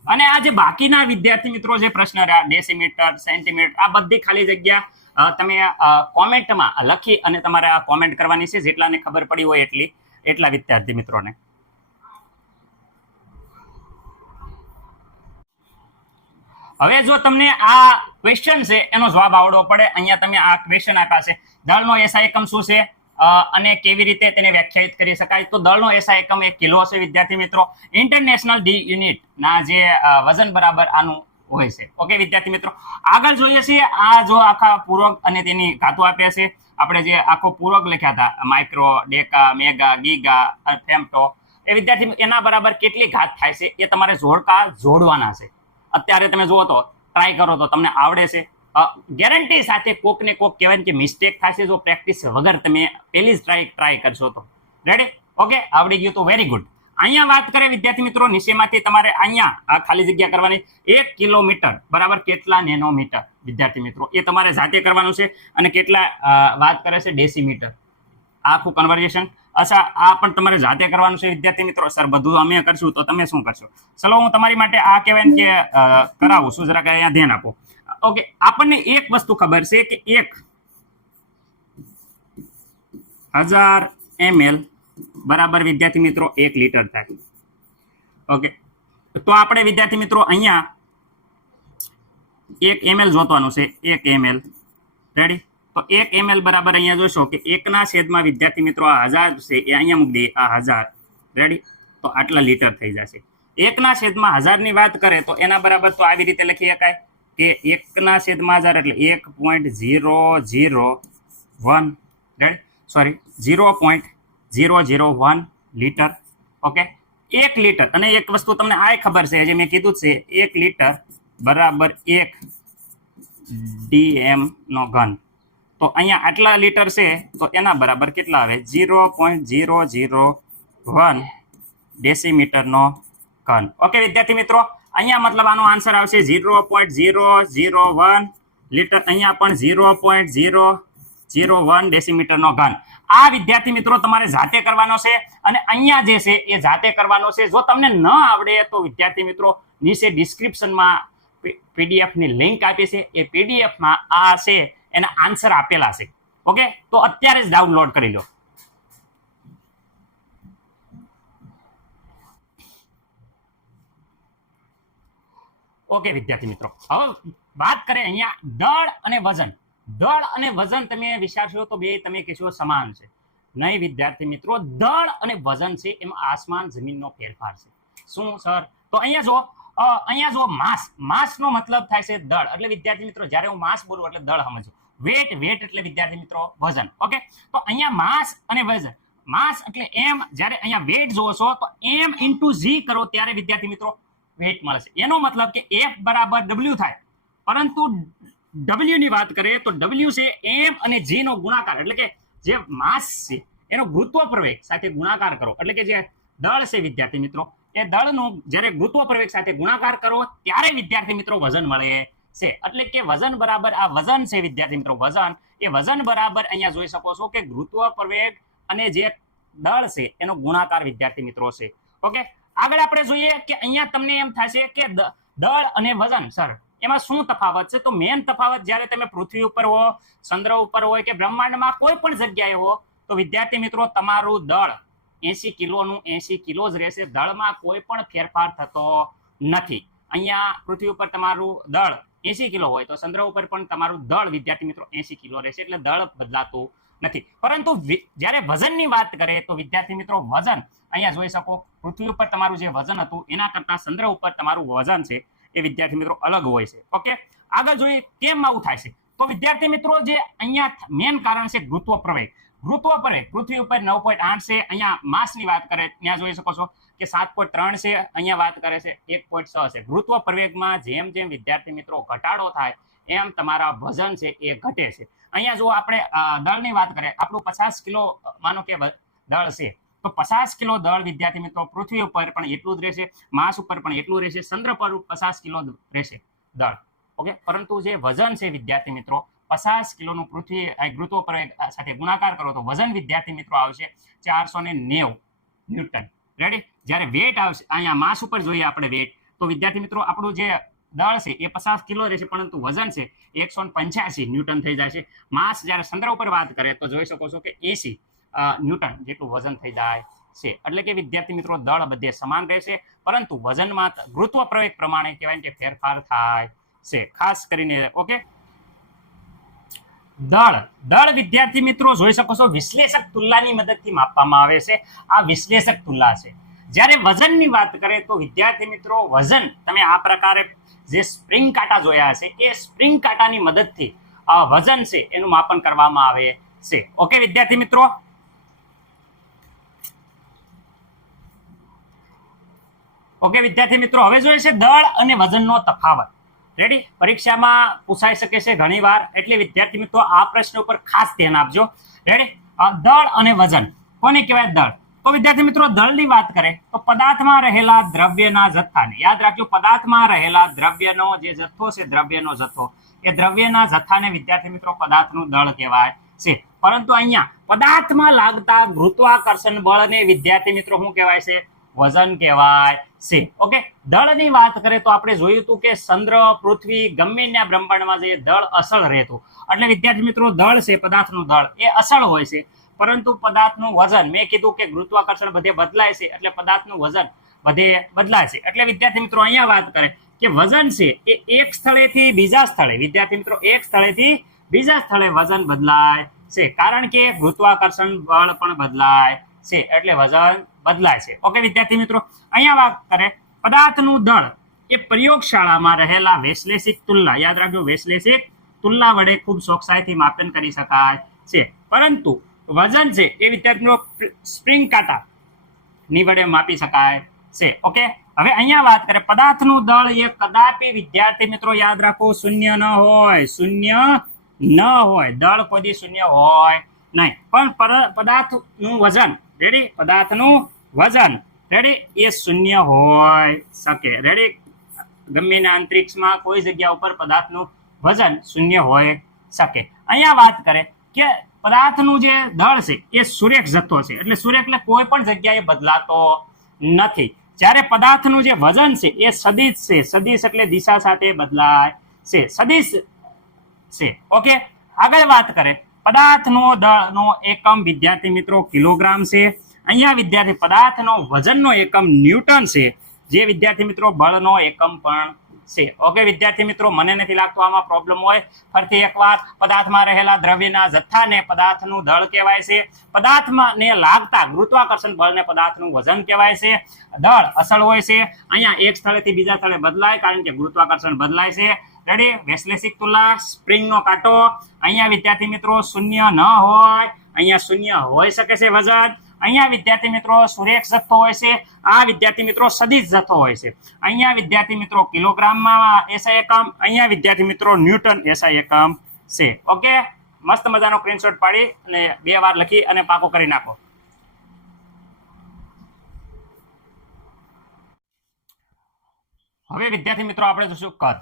અને આ જે બાકીના વિદ્યાર્થી મિત્રો જે પ્રશ્ન રહ્યા ડેસીમીટર, સેન્ટીમીટર, આ બધી ખાલી જગ્યા તમે કોમેન્ટમાં લખી અને તમારે આ કોમેન્ટ કરવાની છે. જેટલાને ખબર પડી હોય એટલા વિદ્યાર્થી મિત્રોને. હવે જો તમને આ ક્વેશ્ચન છે એનો જવાબ આવડવો પડે. અહીંયા તમે આ ક્વેશ્ચન આપ્યા છે, દળનો એસઆઈ એકમ શું છે અને કેવી રીતે તેને વ્યાખ્યાયિત કરી શકાય? તો દળનો એસઆઈ એકમ 1 કિલો છે વિદ્યાર્થી મિત્રો. ઇન્ટરનેશનલ ડી યુનિટ ના જે વજન બરાબર આનું હોય છે. ઓકે વિદ્યાર્થી મિત્રો, આગળ જોઈએ છીએ આ જો આખા પૂરક અને તેની ઘાતો આપ્યા છે. આપણે જે આખો પૂરક લખ્યા હતા micro, deca, mega, giga, femto, એ વિદ્યાર્થી એના બરાબર કેટલી ઘાત થાય છે એ તમારે જોડવાના છે. અત્યારે તમે જુઓ તો ટ્રાય કરો તો તમને આવડે છે. ગેરંટી સાથે કોક ને કોક કહેવાય કે મિસ્ટેક થશે જો પ્રેક્ટિસ વગર તમે પહેલી જ ટ્રાય કરશો તો. રેડી? ઓકે, આવડી ગયું તો વેરી ગુડ. અહીંયા વાત કરીએ વિદ્યાર્થી મિત્રો, નીચેમાંથી તમારે અહીંયા આ ખાલી જગ્યા કરવાની. 1 કિલોમીટર બરાબર કેટલા નેનોમીટર વિદ્યાર્થી મિત્રો, એ તમારે જાતે કરવાનું છે. અને કેટલા વાત કરે છે ડેસીમીટર, આખું કન્વર્ઝેશન. અચ્છા, આ પણ તમારે જાતે કરવાનું છે વિદ્યાર્થી મિત્રો. સર બધું અમે કરશું તો તમે શું કરશો? ચલો હું તમારી માટે આ કહેવાય ને કે કરાવું છું, જરાક અહીંયા ધ્યાન આપો. ઓકે, આપણને એક વસ્તુ ખબર છે કે 1000 ml બરાબર વિદ્યાર્થી મિત્રો 1 લીટર થાય. ઓકે, તો આપણે વિદ્યાર્થી મિત્રો અહીંયા 1 ml જોતવાનું છે. 1 ml રેડી. તો 1 ml બરાબર અહીંયા જોશો કે 1/1000 વિદ્યાર્થી મિત્રો આ 1000 છે એ અહીંયા મૂકી દઈએ, આ 1000 રેડી. તો આટલા લીટર થઈ જશે. 1/1000 ની વાત કરે તો એના બરાબર તો આવી રીતે લખી શકાય કે 1/1000 એટલે 1.001 ready, sorry 0.001 litre. Okay, 1 litre. અને એક વસ્તુ તમને આ ખબર છે, જે મેં કીધું છે, 1 લીટર બરાબર 1 dm નો ઘન. તો અહીંયા આટલા લીટર છે તો એના બરાબર કેટલા આવે? 0.001 ડેસીમીટર નો ઘન. ઓકે વિદ્યાર્થી મિત્રો, અહીંયા મતલબ આનો આન્સર આવશે 0.001 લીટર. અહીંયા પણ 0.001 ડેસીમીટર નો ઘન. આ વિદ્યાર્થી મિત્રો તમારે જાતે કરવાનો છે. અને અહીંયા જે છે એ જાતે કરવાનો છે. જો તમને ન આવડે તો વિદ્યાર્થી મિત્રો નીચે ડિસ્ક્રિપ્શનમાં પીડીએફ ની લિંક આપી છે. એ પીડીએફ માં આ છે એના આન્સર આપેલા છે. ઓકે, તો અત્યારે જ ડાઉનલોડ કરી લો. ઓકે વિદ્યાર્થી મિત્રો, હવે વાત કરીએ અહીંયા દળ અને વજન. દળ અને વજન તમે વિચારશો તો બે તમે કહેશો સમાન છે. નહીં વિદ્યાર્થી મિત્રો, દળ અને વજન છે એમાં આસમાન જમીનનો ફેરફાર છે. શું સર? તો અહીંયા જો માસ નો મતલબ થાય છે દળ. એટલે વિદ્યાર્થી મિત્રો જ્યારે હું માસ બોલું એટલે દળ સમજો. વેટ એટલે વિદ્યાર્થી મિત્રો વજન. ઓકે, તો અહીંયા માસ અને વજન. માસ એટલે એમ, જ્યારે અહીંયા વેટ જોવો છો તો m * g કરો ત્યારે વિદ્યાર્થી મિત્રો વેટ મળે છે. એનો મતલબ કે F બરાબર W થાય. પરંતુ W ની વાત કરીએ તો W છે m અને g નો ગુણાકાર. એટલે કે જે માસ છે એનો ગુરુત્વ પ્રવેગ સાથે ગુણાકાર કરો. એટલે કે જે દળ છે વિદ્યાર્થી મિત્રો, એ દળનો જ્યારે ગુરુત્વ પ્રવેગ સાથે ગુણાકાર કરો ત્યારે વિદ્યાર્થી મિત્રો વજન મળે છે. એટલે કે વજન બરાબર આ વજન છે વિદ્યાર્થી મિત્રો, વજન એ વજન બરાબર અહીંયા જોઈ શકો છો કે ગુરુત્વ પ્રવેગ અને જે દળ છે એનો ગુણાકાર વિદ્યાર્થી મિત્રો છે. ઓકે, આગળ આપણે જોઈએ કે અહીંયા તમને એમ થશે કે દળ અને વજન સર એમાં શું તફાવત છે? તો મેન તફાવત જ્યારે તમે પૃથ્વી ઉપર હો, ચંદ્ર ઉપર હોય કે બ્રહ્માંડમાં કોઈ પણ જગ્યાએ હો તો વિદ્યાર્થી મિત્રો તમારું દળ 80 કિલોનું 80 કિલો જ રહેશે. દળમાં કોઈ પણ ફેરફાર થતો નથી. અહીંયા પૃથ્વી ઉપર તમારું દળ 80 કિલો હોય તો ચંદ્ર ઉપર પણ તમારું દળ વિદ્યાર્થી મિત્રો 80 કિલો રહેશે. એટલે દળ બદલાતું નથી. પરંતુ જ્યારે વજનની વાત કરીએ તો વિદ્યાર્થી મિત્રો વજન અહીંયા જોઈ શકો, પૃથ્વી ઉપર તમારું જે વજન હતું એના કરતા ચંદ્ર ઉપર તમારું વજન છે એ વિદ્યાર્થી મિત્રો અલગ હોય છે. ઓકે, આગળ જોઈએ કેમ આવું થાય છે. તો વિદ્યાર્થી મિત્રો જે અહીંયા મેન કારણ છે ગુરુત્વ પ્રવેગ. ગુરુત્વ પ્રવેગ પૃથ્વી ઉપર 9.8 છે. અહીંયા માસની વાત કરે ત્યાં જોઈ શકો છો કે 7.3 છે. અહીંયા વાત કરે છે 1.6 છે. ગુરુત્વ પ્રવેગમાં જેમ જેમ વિદ્યાર્થી મિત્રો ઘટાડો થાય એમ તમારા વજન છે એ ઘટે છે. અહીંયા જો આપણે દળની વાત કરીએ, આપણું 50 કિલો માનો કે દળ છે તો 50 કિલો દળ વિદ્યાર્થી મિત્રો પૃથ્વી ઉપર પણ એટલું જ રહેશે, માસ ઉપર પણ એટલું રહેશે, ચંદ્ર પર 50 કિલો રહેશે દળ. ઓકે, પરંતુ જે વજન છે વિદ્યાર્થી મિત્રો 50 કિલોનું પૃથ્વી ગુરુત્વ પ્રવેગ સાથે ગુણાકાર કરો તો વજન વિદ્યાર્થી મિત્રો આવશે 490 ન્યૂટન. રેડી. જ્યારે વેટ આવશે અહીંયા માસ ઉપર જોઈએ આપણે વેટ તો વિદ્યાર્થી મિત્રો આપણું જે દળ છે એ 50 કિલો રહેશે, પરંતુ વજન છે 185 ન્યૂટન થઈ જાય છે. માસ જ્યારે ચંદ્ર ઉપર વાત કરે તો જોઈ શકો છો કે 80 ન્યૂટન જેટલું વજન થઈ જાય છે. એટલે કે વિદ્યાર્થી મિત્રો દળ બધે સમાન રહેશે, પરંતુ વજનમાં ગુરુત્વ પ્રવેગ પ્રમાણે કહેવાય કે ફેરફાર થાય છે ખાસ કરીને. ઓકે, દળ વિદ્યાર્થી મિત્રો જોઈ શકો છો વિશ્લેષક તુલનાની મદદથી માપવામાં આવે છે. આ વિશ્લેષક તુલના છે. જ્યારે વજનની વાત કરે તો વિદ્યાર્થી મિત્રો વજન તમે આ પ્રકારે જે સ્પ્રિંગ કાંટા જોયા છે એ સ્પ્રિંગ કાંટાની મદદથી વજન છે એનું માપન કરવામાં આવે છે. ઓકે વિદ્યાર્થી મિત્રો, ઓકે વિદ્યાર્થી મિત્રો હવે જોઈએ છે દળ અને વજનનો તફાવત. રેડી. પરીક્ષામાં પૂછાઈ શકે છે ઘણીવાર, એટલે વિદ્યાર્થી મિત્રો આ પ્રશ્ન ઉપર ખાસ ધ્યાન આપજો. રેડી. દળ અને વજન કોને કહેવાય? દળ. તો વિદ્યાર્થી મિત્રો દળની વાત કરે તો પદાર્થમાં રહેલા દ્રવ્યના જથ્થાને યાદ રાખજો, પદાર્થમાં રહેલા દ્રવ્યનો જે જથ્થો છે, દ્રવ્યનો જથ્થો, એ દ્રવ્યના જથ્થાને વિદ્યાર્થી મિત્રો પદાર્થનું દળ કહેવાય છે. પરંતુ અહીંયા પદાર્થમાં લાગતા ગુરુત્વાકર્ષણ બળને વિદ્યાર્થી મિત્રો શું કહેવાય છે? વજન કહેવાય છે. ઓકે, દળની વાત કરીએ તો આપણે જોયું હતું કે ચંદ્ર, પૃથ્વી, ગમે ત્યાં બ્રહ્માંડમાં જે દળ અસળ રહેતું, એટલે વિદ્યાર્થી મિત્રો દળ છે, પદાર્થનું દળ એ અસળ હોય છે. પરંતુ પદાર્થનું વજન, મેં કીધું કે ગુરુત્વાકર્ષણ બધે બદલાય છે, એટલે પદાર્થનું વજન બધે બદલાય છે. એટલે વિદ્યાર્થી મિત્રો અહીંયા વાત કરે કે વજન છે એ એક સ્થળેથી બીજા સ્થળે, વિદ્યાર્થી મિત્રો એક સ્થળેથી બીજા સ્થળે વજન બદલાય છે, કારણ કે ગુરુત્વાકર્ષણ બળ પણ બદલાય છે, એટલે વજન બદલાય છે. ઓકે વિદ્યાર્થી મિત્રો, અહીંયા વાત કરે પદાર્થનું દળ એ પ્રયોગશાળામાં રહેલા વૈશ્લેષિક તુલના, યાદ રાખજો વૈશ્લેષિક તુલના વડે ખૂબ ચોકસાઈથી માપન કરી શકાય છે. પરંતુ વજન છે એ વિદ્યાર્થીઓ સ્પ્રિંગ કાંટા ની વડે માપી શકાય છે. ઓકે, હવે અહીંયા વાત કરે પદાર્થનું દળ એ કદાપી વિદ્યાર્થી મિત્રો યાદ રાખો શૂન્ય ન હોય, શૂન્ય ન હોય, દળ કોઈ દી શૂન્ય હોય નહીં. પણ પદાર્થનું વજન, રેડી, પદાર્થનું વજન, રેડી, એ શૂન્ય હોય શકે. રેડી, ગમે અંતરિક્ષમાં કોઈ જગ્યા ઉપર પદાર્થનું વજન શૂન્ય હોય શકે. અહીંયા વાત કરે કે પદાર્થનું જે દળ છે એ સુરેખ જથ્થો છે, એટલે સુરેખ એટલે કોઈ પણ જગ્યાએ બદલાતો નથી. જ્યારે પદાર્થનું જે વજન છે એ સદિશ છે, સદિશ એટલે દિશા સાથે બદલાય છે, સદિશ છે. ઓકે, આગળ વાત કરે પદાર્થનો દળનો એકમ વિદ્યાર્થી મિત્રો કિલોગ્રામ છે. અહીંયા વિદ્યાર્થી પદાર્થનો વજનનો એકમ ન્યૂટન છે, જે વિદ્યાર્થી મિત્રો બળનો એકમ પણ છે. ઓકે વિદ્યાર્થી મિત્રો, મને નથી લાગતું આમાં પ્રોબ્લેમ હોય. ફરીથી એકવાર, પદાર્થમાં રહેલા દ્રવ્યના જથ્થાને પદાર્થનું દળ કહેવાય છે. પદાર્થમાં ને લાગતા ગુરુત્વાકર્ષણ બળને પદાર્થનું વજન કહેવાય છે. દળ અસળ હોય છે, અહીંયા એક સ્થળેથી બીજા સ્થળે બદલાય, કારણ કે ગુરુત્વાકર્ષણ બદલાય છે. રેડી, વૈશ્લેષિક તુલના, સ્પ્રિંગનો કાંટો, અહીંયા વિદ્યાર્થી મિત્રો શૂન્ય ન હોય, અહીંયા શૂન્ય હોઈ શકે છે વજન. અહીંયા વિદ્યાર્થી મિત્રો સુરેખ જથ્થો હોય છે, આ વિદ્યાર્થી મિત્રો સદિશ જથ્થો હોય છે. અહીંયા વિદ્યાર્થી મિત્રો કિલોગ્રામમાં એસઆઈ એકમ, અહીંયા વિદ્યાર્થી મિત્રો ન્યૂટન એસઆઈ એકમ છે. ઓકે, મસ્ત મજાનો સ્ક્રીનશોટ પાડી અને 2 વાર લખી અને પાકો કરી નાખો. હવે વિદ્યાર્થી મિત્રો આપણે જોશું કદ.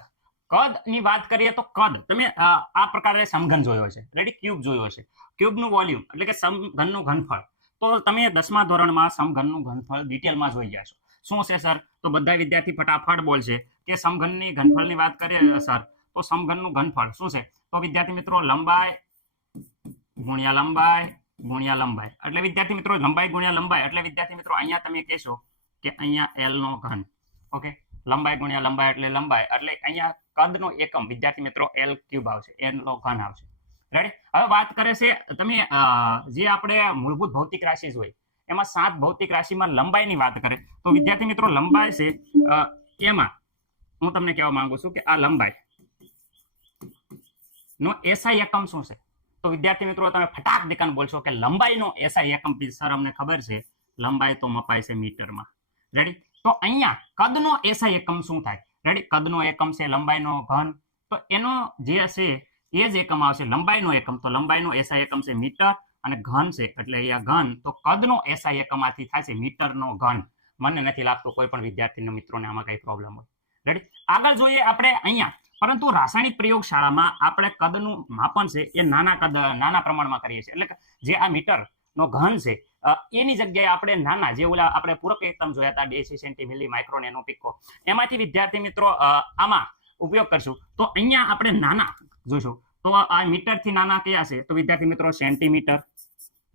કદની વાત કરીએ તો કદ, તમે આ પ્રકારે સમઘન જોયો છે, રેડી, ક્યુબ જોયો છે. ક્યુબનું વોલ્યુમ એટલે કે સમઘનનું ઘનફળ, તો તમે 10મા ધોરણમાં સમઘનનું ઘનફળ ડિટેલમાં જોઈ ગયા છો. શું છે સર? તો બધા વિદ્યાર્થી ફટાફટ બોલશે કે સમઘનની ઘનફળની વાત કરીએ સર, તો સમઘનનું ઘનફળ શું છે? તો વિદ્યાર્થી મિત્રો લંબાઈ ગુણ્યા લંબાઈ ગુણ્યા લંબાઈ, એટલે વિદ્યાર્થી મિત્રો લંબાઈ ગુણ્યા લંબાઈ, એટલે વિદ્યાર્થી મિત્રો અહીંયા તમે કહેશો કે અહીંયા એલ નો ઘન. ઓકે, લંબાઈ ગુણ્યા લંબાઈ એટલે લંબાઈ, એટલે અહીંયા કદનો એકમ વિદ્યાર્થી મિત્રો એલ ક્યુબ આવશે, એલ નો ઘન આવશે. રેડી, હવે વાત કરે છે તમે જે આપણે મૂળભૂત ભૌતિક રાશિ હોય એમાં 7 ભૌતિક રાશિમાં લંબાઈની વાત કરે તો વિદ્યાર્થી મિત્રો લંબાઈ છે એમાં હું તમને કહેવા માંગુ છું કે આ લંબાઈ નો એસઆઈ એકમ શું છે? તો વિદ્યાર્થી મિત્રો તમે ફટાક દેખાને બોલશો કે લંબાઈનો એસઆઈ એકમ સર અમને ખબર છે, લંબાઈ તો મપાય છે મીટરમાં. રેડી, તો અહીંયા કદનો એસઆઈ એકમ શું થાય? રેડી, કદનો એકમ છે લંબાઈનો ઘન, તો એનો જે છે એ જ એકમ આવશે લંબાઈનો એકમ, તો લંબાઈનો એસઆઈ એકમ છે મીટર, અને ઘન છે એટલે અહીંયા ઘન, તો કદનો એસઆઈ એકમ આથી થાય છે મીટરનો ઘન. મને નથી લાગતું કોઈ પણ વિદ્યાર્થીના મિત્રોને આમાં કઈ પ્રોબ્લેમ હોય. રેડી, આગળ જોઈએ આપણે અહીંયા. પરંતુ રાસાયણિક પ્રયોગશાળામાં આપણે કદનું માપન છે એ નાના પ્રમાણમાં કરીએ છીએ, એટલે કે જે આ મીટરનો ઘન છે એની જગ્યાએ આપણે નાના, જે ઓલા આપણે પૂરક એકમ જોયા હતા ડેસી, મિલી, માઇક્રો, નેનો, પિકો, એમાંથી વિદ્યાર્થી મિત્રો આમાં ઉપયોગ કરશું. તો અહીંયા આપણે નાના જોઈશું, તો આ મીટરથી નાના કયા છે? તો વિદ્યાર્થી મિત્રો સેન્ટીમીટર,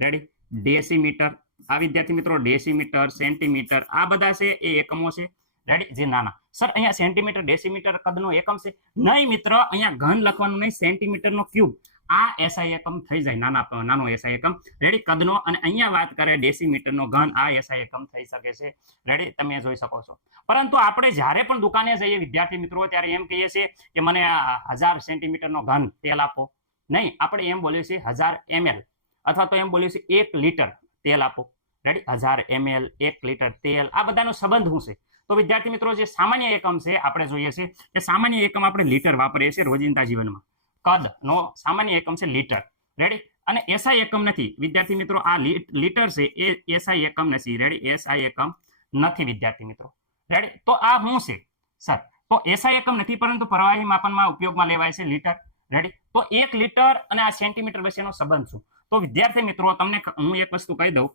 રેડી, ડેસીમીટર, આ વિદ્યાર્થી મિત્રો ડેસીમીટર, સેન્ટીમીટર, આ બધા છે એ એકમો છે. રેડી, જે નાના. સર અહીંયા સેન્ટીમીટર, ડેસીમીટર કદનો એકમ છે? નહીં મિત્ર, અહીંયા ઘન લખવાનું નહીં, સેન્ટીમીટરનો ક્યુબ, આ એસઆઈ એકમ થઈ જાય, નાનો એસઆઈ એકમ. રેડી, કદનો. અને અહીંયા વાત કરે ડેસીમીટરનો ઘન, આ એસઆઈ એકમ થઈ શકે છે. રેડી, તમે જોઈ શકો છો. પરંતુ આપણે જ્યારે પણ દુકાને જઈએ વિદ્યાર્થી મિત્રો ત્યારે એમ કહીએ છીએ કે મને 1000 સેન્ટીમીટરનો ઘન તેલ આપો. નહીં, આપણે એમ બોલીએ છીએ 1000 ml, અથવા તો એમ બોલીએ છીએ 1 લીટર તેલ આપો. રેડી, 1000 ml, 1 લીટર તેલ, આ બધાનો સંબંધ શું છે? તો વિદ્યાર્થી મિત્રો જે સામાન્ય એકમ છે આપણે જોઈએ છીએ કે સામાન્ય એકમ આપણે લીટર વાપરીએ છીએ રોજિંદા જીવનમાં. કદનો સામાન્ય એકમ છે લીટર. રેડી, અને એસઆઈ એકમ નથી વિદ્યાર્થી મિત્રો, આ લીટર છે એ એસઆઈ એકમ નથી. રેડી, એસઆઈ એકમ નથી વિદ્યાર્થી મિત્રો. રેડી, તો આ શું છે સર? તો એસઆઈ એકમ નથી, પરંતુ પ્રવાહી માપનમાં ઉપયોગમાં લેવાય છે લીટર. રેડી, તો 1 લીટર અને આ સેન્ટીમીટર વચ્ચેનો સંબંધ શું? તો વિદ્યાર્થી મિત્રો તમને હું એક વસ્તુ કહી દઉં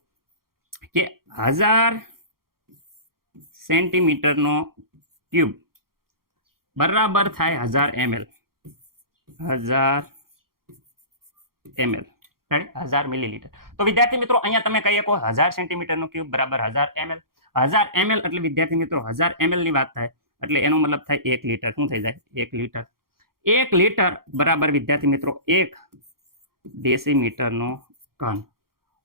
કે 1000 સેન્ટીમીટરનો ક્યુબ બરાબર થાય 1000 ml. 1000 ml, right, 1000 millilitre. તો વિદ્યાર્થી મિત્રો અહીંયા તમે કહી શકો 1000 સેન્ટીમીટરનો ક્યુબ બરાબર 1000 ml. 1000 ml એટલે વિદ્યાર્થી મિત્રો 1000 ml ની વાત થાય એટલે એનો મતલબ થાય 1 લીટર. શું થઈ જાય? 1 લીટર. 1 લીટર બરાબર વિદ્યાર્થી મિત્રો 1 ડેસીમીટરનો ઘન.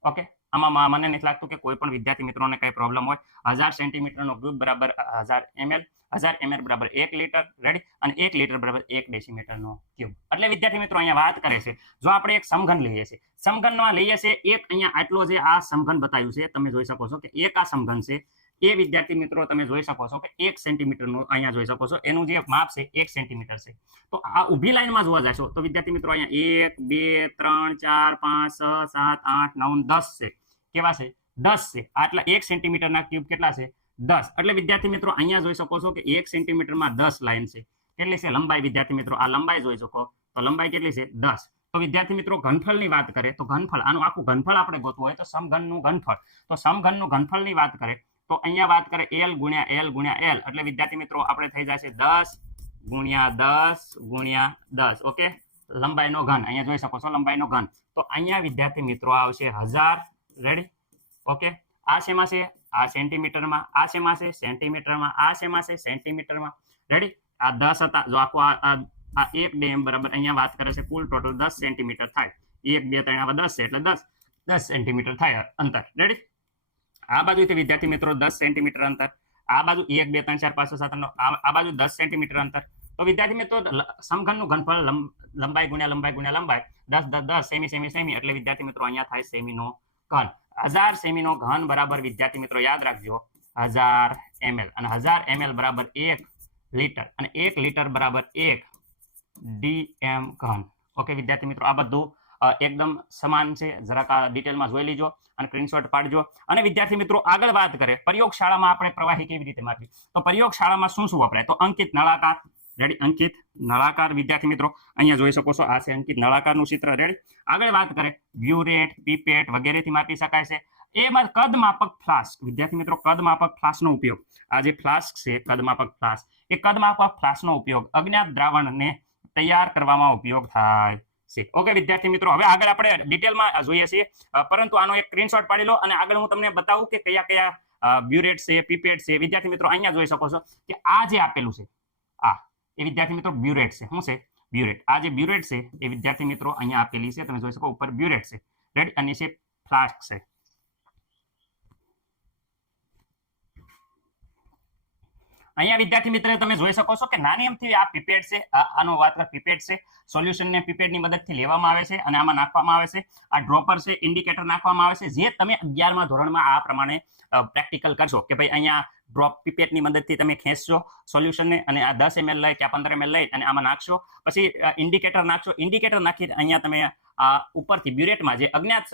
ઓકે, આમાં મને નથી લાગતું કે કોઈ પણ વિદ્યાર્થી મિત્રોને કઈ પ્રોબ્લેમ હોય. 1000 સેન્ટીમીટરનો ક્યુબ બરાબર 1000 ml. 1000 ml બરાબર 1 લીટર. રેડી, અને 1 લીટર બરાબર 1 ડેસીમીટરનો ક્યુબ. એટલે વિદ્યાર્થી મિત્રો અહીંયા વાત કરે છે, જો આપણે એક સમઘન લઈએ છીએ, સમઘનમાં લઈએ છીએ એક અહીંયા આટલો જે આ સમઘન બતાવ્યું છે, તમે જોઈ શકો છો કે એક આ સમઘન છે. એ વિદ્યાર્થી મિત્રો તમે જોઈ શકો છો કે 1 સેન્ટીમીટરનો અહીંયા જોઈ શકો છો, એનું જે માપ છે 1 સેન્ટીમીટર છે. તો આ ઊભી લાઈનમાં જોવા જશો તો વિદ્યાર્થી મિત્રો અહીંયા 1 2 3 4 5 6 7 8 9 10 છે. કેવા છે? 10 છે. આટલા 1 સેન્ટીમીટરના ક્યુબ કેટલા છે? 10. એટલે વિદ્યાર્થી મિત્રો અહીંયા જોઈ શકો છો કે 1 સેન્ટીમીટરમાં 10 લાઈન છે. કેટલી છે લંબાઈ વિદ્યાર્થી મિત્રો? આ લંબાઈ જોઈ શકો તો લંબાઈ કેટલી છે? 10. તો વિદ્યાર્થી મિત્રો ઘનફળની વાત કરે તો ઘનફળ, આનું આખું ઘનફળ આપણે ગોતવું હોય તો સમઘનનું ઘનફળ. તો સમઘનનું ઘનફળની વાત કરે તો અહીંયા વાત કરે L ગુણ્યા L ગુણ્યા L. એટલે વિદ્યાર્થી મિત્રો આપણે થઈ જશે 10 ગુણ્યા 10 ગુણ્યા 10. ઓકે, લંબાઈનો ઘન અહીંયા જોઈ શકો છો, લંબાઈનો ઘન. તો અહીંયા વિદ્યાર્થી મિત્રો આવશે 1000. Ready, okay. આ શેમાં છે? આ સેન્ટીમીટરમાં. આ શેમાં છે? સેન્ટીમીટરમાં. આ શેમાં છે? સેન્ટીમીટરમાં. રેડી, આ 10 હતા. જો આખો આ 1 2 બરાબર અહીંયા વાત કરે છે કુલ ટોટલ 10 સેન્ટીમીટર થાય. 1 2 3 આવા 10 છે એટલે 10 સેન્ટીમીટર થાય અંતર. રેડી, આ બાજુથી વિદ્યાર્થી મિત્રો 10 સેન્ટીમીટર અંતર. આ બાજુ 1 2 3 4 5 6 7 9 આ બાજુ 10 સેન્ટીમીટર અંતર. તો વિદ્યાર્થી મિત્રો સમઘનનું ઘનફળ લંબાઈ ગુણ્યા લંબાઈ ગુણ્યા લંબાઈ 10 10 10 સેમી સેમી સેમી એટલે વિદ્યાર્થી મિત્રો અહીંયા થાય સેમીનો ઘન. 1000 સેમીનો ઘન બરાબર વિદ્યાર્થી મિત્રો યાદ રાખજો 1000 ml, અને 1000 ml બરાબર 1 લીટર, અને 1 લીટર બરાબર 1 dm ઘન. ઓકે વિદ્યાર્થી મિત્રો, આ બધું એકદમ સમાન છે. જરાક આ ડિટેલમાં જોઈ લીજો અને સ્ક્રીનશોટ પાડજો. અને વિદ્યાર્થી મિત્રો આગળ વાત કરે પ્રયોગશાળામાં આપણે પ્રવાહી કેવી રીતે માપીએ, તો પ્રયોગશાળામાં શું શું વપરાય? તો અંકિત નળાકાર. રેડી, અંકિત નળાકાર વિદ્યાર્થી મિત્રો અહીંયા જોઈ શકો છો, આ છે અંકિત નળાકારનું ચિત્ર. રેડી, આગળ વાત કરે બ્યુરેટ, પીપેટ વગેરેથી માપી શકાય છે. એમાં કદ માપક ફ્લાસ્ક વિદ્યાર્થી મિત્રો, કદ માપક ફ્લાસ્કનો ઉપયોગ, આ જે ફ્લાસ્ક છે કદ માપક ફ્લાસ્ક, એ કદ માપક ફ્લાસ્કનો ઉપયોગ અજ્ઞાત દ્રાવણને તૈયાર કરવામાં ઉપયોગ થાય છે. ઓકે વિદ્યાર્થી મિત્રો, હવે આગળ આપણે ડિટેલમાં જોઈએ છીએ, પરંતુ આનો એક સ્ક્રીનશોટ પાડી લો અને આગળ હું તમને બતાવું કે કયા કયા બ્યુરેટ છે, પીપેટ છે. વિદ્યાર્થી મિત્રો અહીંયા જોઈ શકો છો કે આ જે આપેલું છે આ એ વિદ્યાર્થી મિત્રો બ્યુરેટ છે. શું છે? બ્યુરેટ. આ જે બ્યુરેટ છે એ વિદ્યાર્થી મિત્રો અહીંયા આપેલી છે, તમે જોઈ શકો ઉપર બ્યુરેટ છે. રેડી, અને છે ફ્લાસ્ક છે. અહીંયા વિદ્યાર્થી મિત્રો તમે જોઈ શકો છો કે નાની એમથી આ પીપેટ છે, આનો વાત કર પીપેટ છે. સોલ્યુશનને પીપેટની મદદથી લેવામાં આવે છે અને આમાં નાખવામાં આવે છે. આ ડ્રોપર છે, ઇન્ડિકેટર નાખવામાં આવે છે, જે તમે 11મા ધોરણમાં આ પ્રમાણે પ્રેક્ટિકલ કરશો કે ભાઈ અહીંયા ડ્રોપ પીપેટની મદદથી તમે ખેંચશો સોલ્યુશનને અને આ 10 ml લઈ કે 15 ml લઈ અને આમાં નાખશો. પછી ઇન્ડિકેટર નાખશો. ઇન્ડિકેટર નાખી અહીંયા તમે ઉપરથી બ્યુરેટમાં જે અજ્ઞાત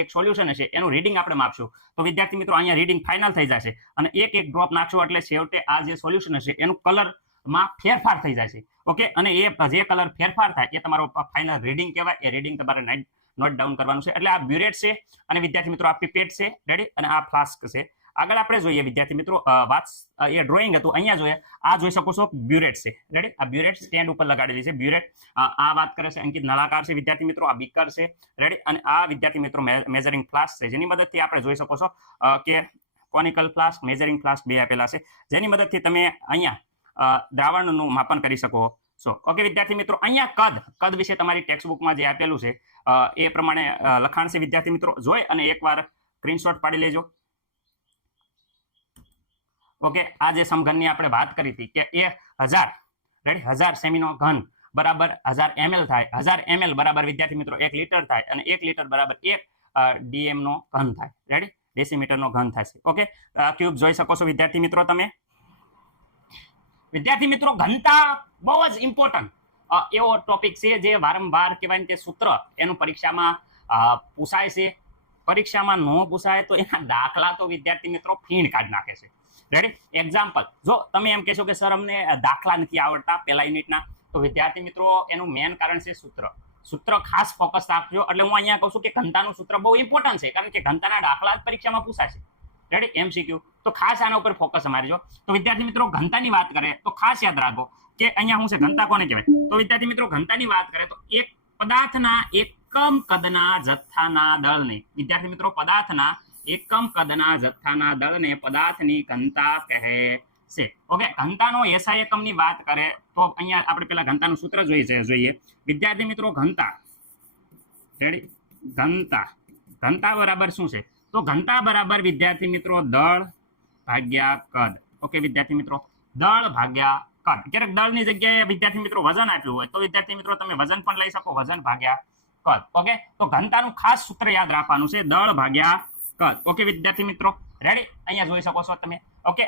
એક સોલ્યુશન છે એનું રીડિંગ આપણે માપશું. તો વિદ્યાર્થી મિત્રો અહીંયા રીડિંગ ફાઇનલ થઈ જશે અને એક એક ડ્રોપ નાખશો એટલે છેવટે આ જે સોલ્યુશન છે એનું કલરમાં ફેરફાર થઈ જાય છે. ઓકે, અને એ જે કલર ફેરફાર થાય એ તમારો ફાઇનલ રીડિંગ કહેવાય. એ રીડિંગ તમારે નોટ ડાઉન કરવાનું છે. એટલે આ બ્યુરેટ છે અને વિદ્યાર્થી મિત્રો આ પીપેટ છે. રેડી, અને આ ફ્લાસ્ક છે. આગળ આપણે જોઈએ વિદ્યાર્થી મિત્રો વાત એ ડ્રોઈંગ હતું અહીંયા જોઈએ. આ જોઈ શકો છો બ્યુરેટ છે. રેડી, આ બ્યુરેટ સ્ટેન્ડ ઉપર લગાડેલી છે. બ્યુરેટ આ વાત કરે છે અંકિત નળાકાર છે વિદ્યાર્થી મિત્રો. આ બીકર છે. રેડી, અને આ વિદ્યાર્થી મિત્રો મેઝરિંગ ફ્લાસ્ક છે, જેની મદદથી આપણે જોઈ શકો છો કે કોનિકલ ફ્લાસ્ક, મેઝરિંગ ફ્લાસ્ક બે આપેલા છે, જેની મદદથી તમે અહીંયા દ્રાવણનું માપન કરી શકો છો. ઓકે વિદ્યાર્થી મિત્રો, અહીંયા કદ વિશે તમારી ટેક્સ્ટ બુકમાં જે આપેલું છે એ પ્રમાણે લખાણ છે વિદ્યાર્થી મિત્રો. જોઈ અને એકવાર સ્ક્રીનશોટ પાડી લેજો. ઓકે, આ જે સમઘનની આપણે વાત કરી હતી કે એ 1000 રેડી 1000 સેમીનો ઘન બરાબર 1000 ml થાય. 1000 ml બરાબર વિદ્યાર્થી મિત્રો 1 લીટર થાય, અને 1 લીટર બરાબર 1 dm નો ઘન થાય. રેડી, ડેસીમીટરનો ઘન થશે. ઓકે, ક્યુબ જોઈ શકો છો વિદ્યાર્થી મિત્રો તમે. વિદ્યાર્થી મિત્રો ઘનતા બહુ જ ઇમ્પોર્ટન્ટ એવો ટોપિક છે જે વારંવાર કહેવાય તે સૂત્ર એનું પરીક્ષામાં પૂછાય છે, પરીક્ષામાં ન પૂછાય તો એના દાખલા તો વિદ્યાર્થી મિત્રો ફીણ કાઢી નાખે છે. રેડી? એક્ઝામ્પલ, જો તમે એમ કહેશો કે સર અમને દાખલા નથી આવડતા પહેલા યુનિટના, તો વિદ્યાર્થી મિત્રો એનું મેન કારણ છે સૂત્ર ખાસ ફોકસ રાખજો. એટલે હું અહીંયા કહું છું કે ઘનતાનું સૂત્ર બહુ ઇમ્પોર્ટન્ટ છે, કારણ કે ઘનતાના દાખલા જ પરીક્ષામાં પૂછાશે. રેડી? MCQ તો ખાસ આના ઉપર ફોકસ અમારી જો. તો વિદ્યાર્થી મિત્રો ઘનતાની વાત કરે તો ખાસ યાદ રાખો કે અહીંયા શું છે, ઘનતા કોને કહેવાય? તો વિદ્યાર્થી મિત્રો ઘનતાની વાત કરે તો એક પદાર્થના એકમ કદના જથ્થાના દળને, વિદ્યાર્થી મિત્રો પદાર્થના એકમ કદના જથ્થાના દળને પદાર્થની ઘનતા કહે છે. ઓકે, ઘનતાનો SI એકમની વાત કરે તો અહીંયા આપણે પેલા ઘનતાનું સૂત્ર જોઈએ. વિદ્યાર્થી મિત્રો ઘનતા, રેડી? ઘનતા બરાબર શું છે? તો ઘનતા બરાબર વિદ્યાર્થી મિત્રો દળ ભાગ્યા કદ. ઓકે વિદ્યાર્થી મિત્રો, દળ ભાગ્યા કદ. ક્યારેક દળની જગ્યાએ વિદ્યાર્થી મિત્રો વજન આપ્યું હોય તો વિદ્યાર્થી મિત્રો તમે વજન પણ લઈ શકો, વજન ભાગ્યા કદ. ઓકે, તો ઘનતાનું ખાસ સૂત્ર યાદ રાખવાનું છે, દળ ભાગ્યા કદ. ઓકે વિદ્યાર્થી મિત્રો, રેડી? અહીંયા જોઈ શકો છો તમે. ઓકે,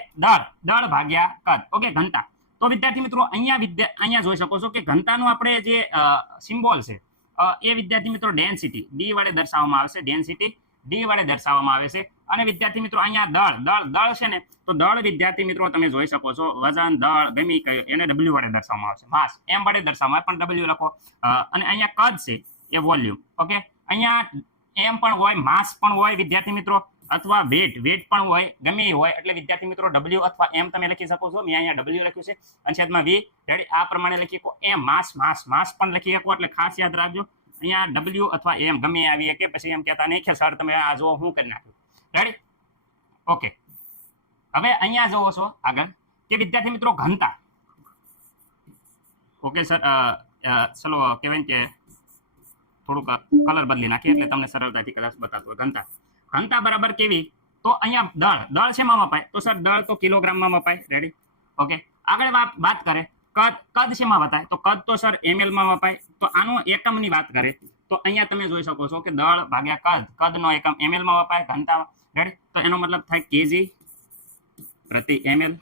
દળ ભાગ્યા કદ. ઓકે, ઘનતા. તો વિદ્યાર્થી મિત્રો અહીંયા જોઈ શકો છો કે ઘનતાનું આપણે જે સિમ્બોલ છે એ વિદ્યાર્થી મિત્રો ડેન્સિટી D વડે દર્શાવવામાં આવે છે. ડેન્સિટી D વડે દર્શાવવામાં આવે છે. અને વિદ્યાર્થી મિત્રો અહીંયા દળ છે ને, તો દળ વિદ્યાર્થી મિત્રો તમે જોઈ શકો છો, વજન, દળ ગમે એને W વડે દર્શાવવામાં આવે છે. માસ M વડે દર્શાવવામાં આવે પણ W લખો. અને અહીંયા કદ છે એ વોલ્યુમ. ઓકે, અહીંયા M પણ હોય, માસ પણ હોય વિદ્યાર્થી મિત્રો, અથવા વેટ પણ હોય, ગમે એ હોય. એટલે વિદ્યાર્થી મિત્રો W અથવા M તમે લખી શકો છો. મેં અહીંયા W લખ્યું છે અને છેદમાં V. રેડી? આ પ્રમાણે લખી શકો. M માસ પણ લખી શકો. એટલે ખાસ યાદ રાખજો, અહીંયા W અથવા M ગમે આવી કે પછી એમ કહેતા નહીં કે સર તમે આ જો હું કરી નાખ્યું. રેડી? ઓકે, હવે અહીંયા જોવો છો આગળ કે વિદ્યાર્થી મિત્રો ઘનતા. ઓકે સર, ચલો કહેવાય કે થોડુંક કલર બદલી નાખીએ એટલે તમને સરળતાથી કદાચ બતાતો હોય. ઘનતા બરાબર કેવી? તો અહીંયા દળ શેમાં મપાય? તો સર દળ તો કિલોગ્રામમાં મપાય. રેડી? ઓકે, આગળ વાત કરે કદ શેમાં બતાય? તો કદ તો સર ml માં મપાય. તો આનો એકમની વાત કરે તો અહીંયા તમે જોઈ શકો છો કે દળ ભાગ્યા કદનો એકમ ml માં વપાય ઘનતા. રેડી? તો એનો મતલબ થાય kg પ્રતિ ml.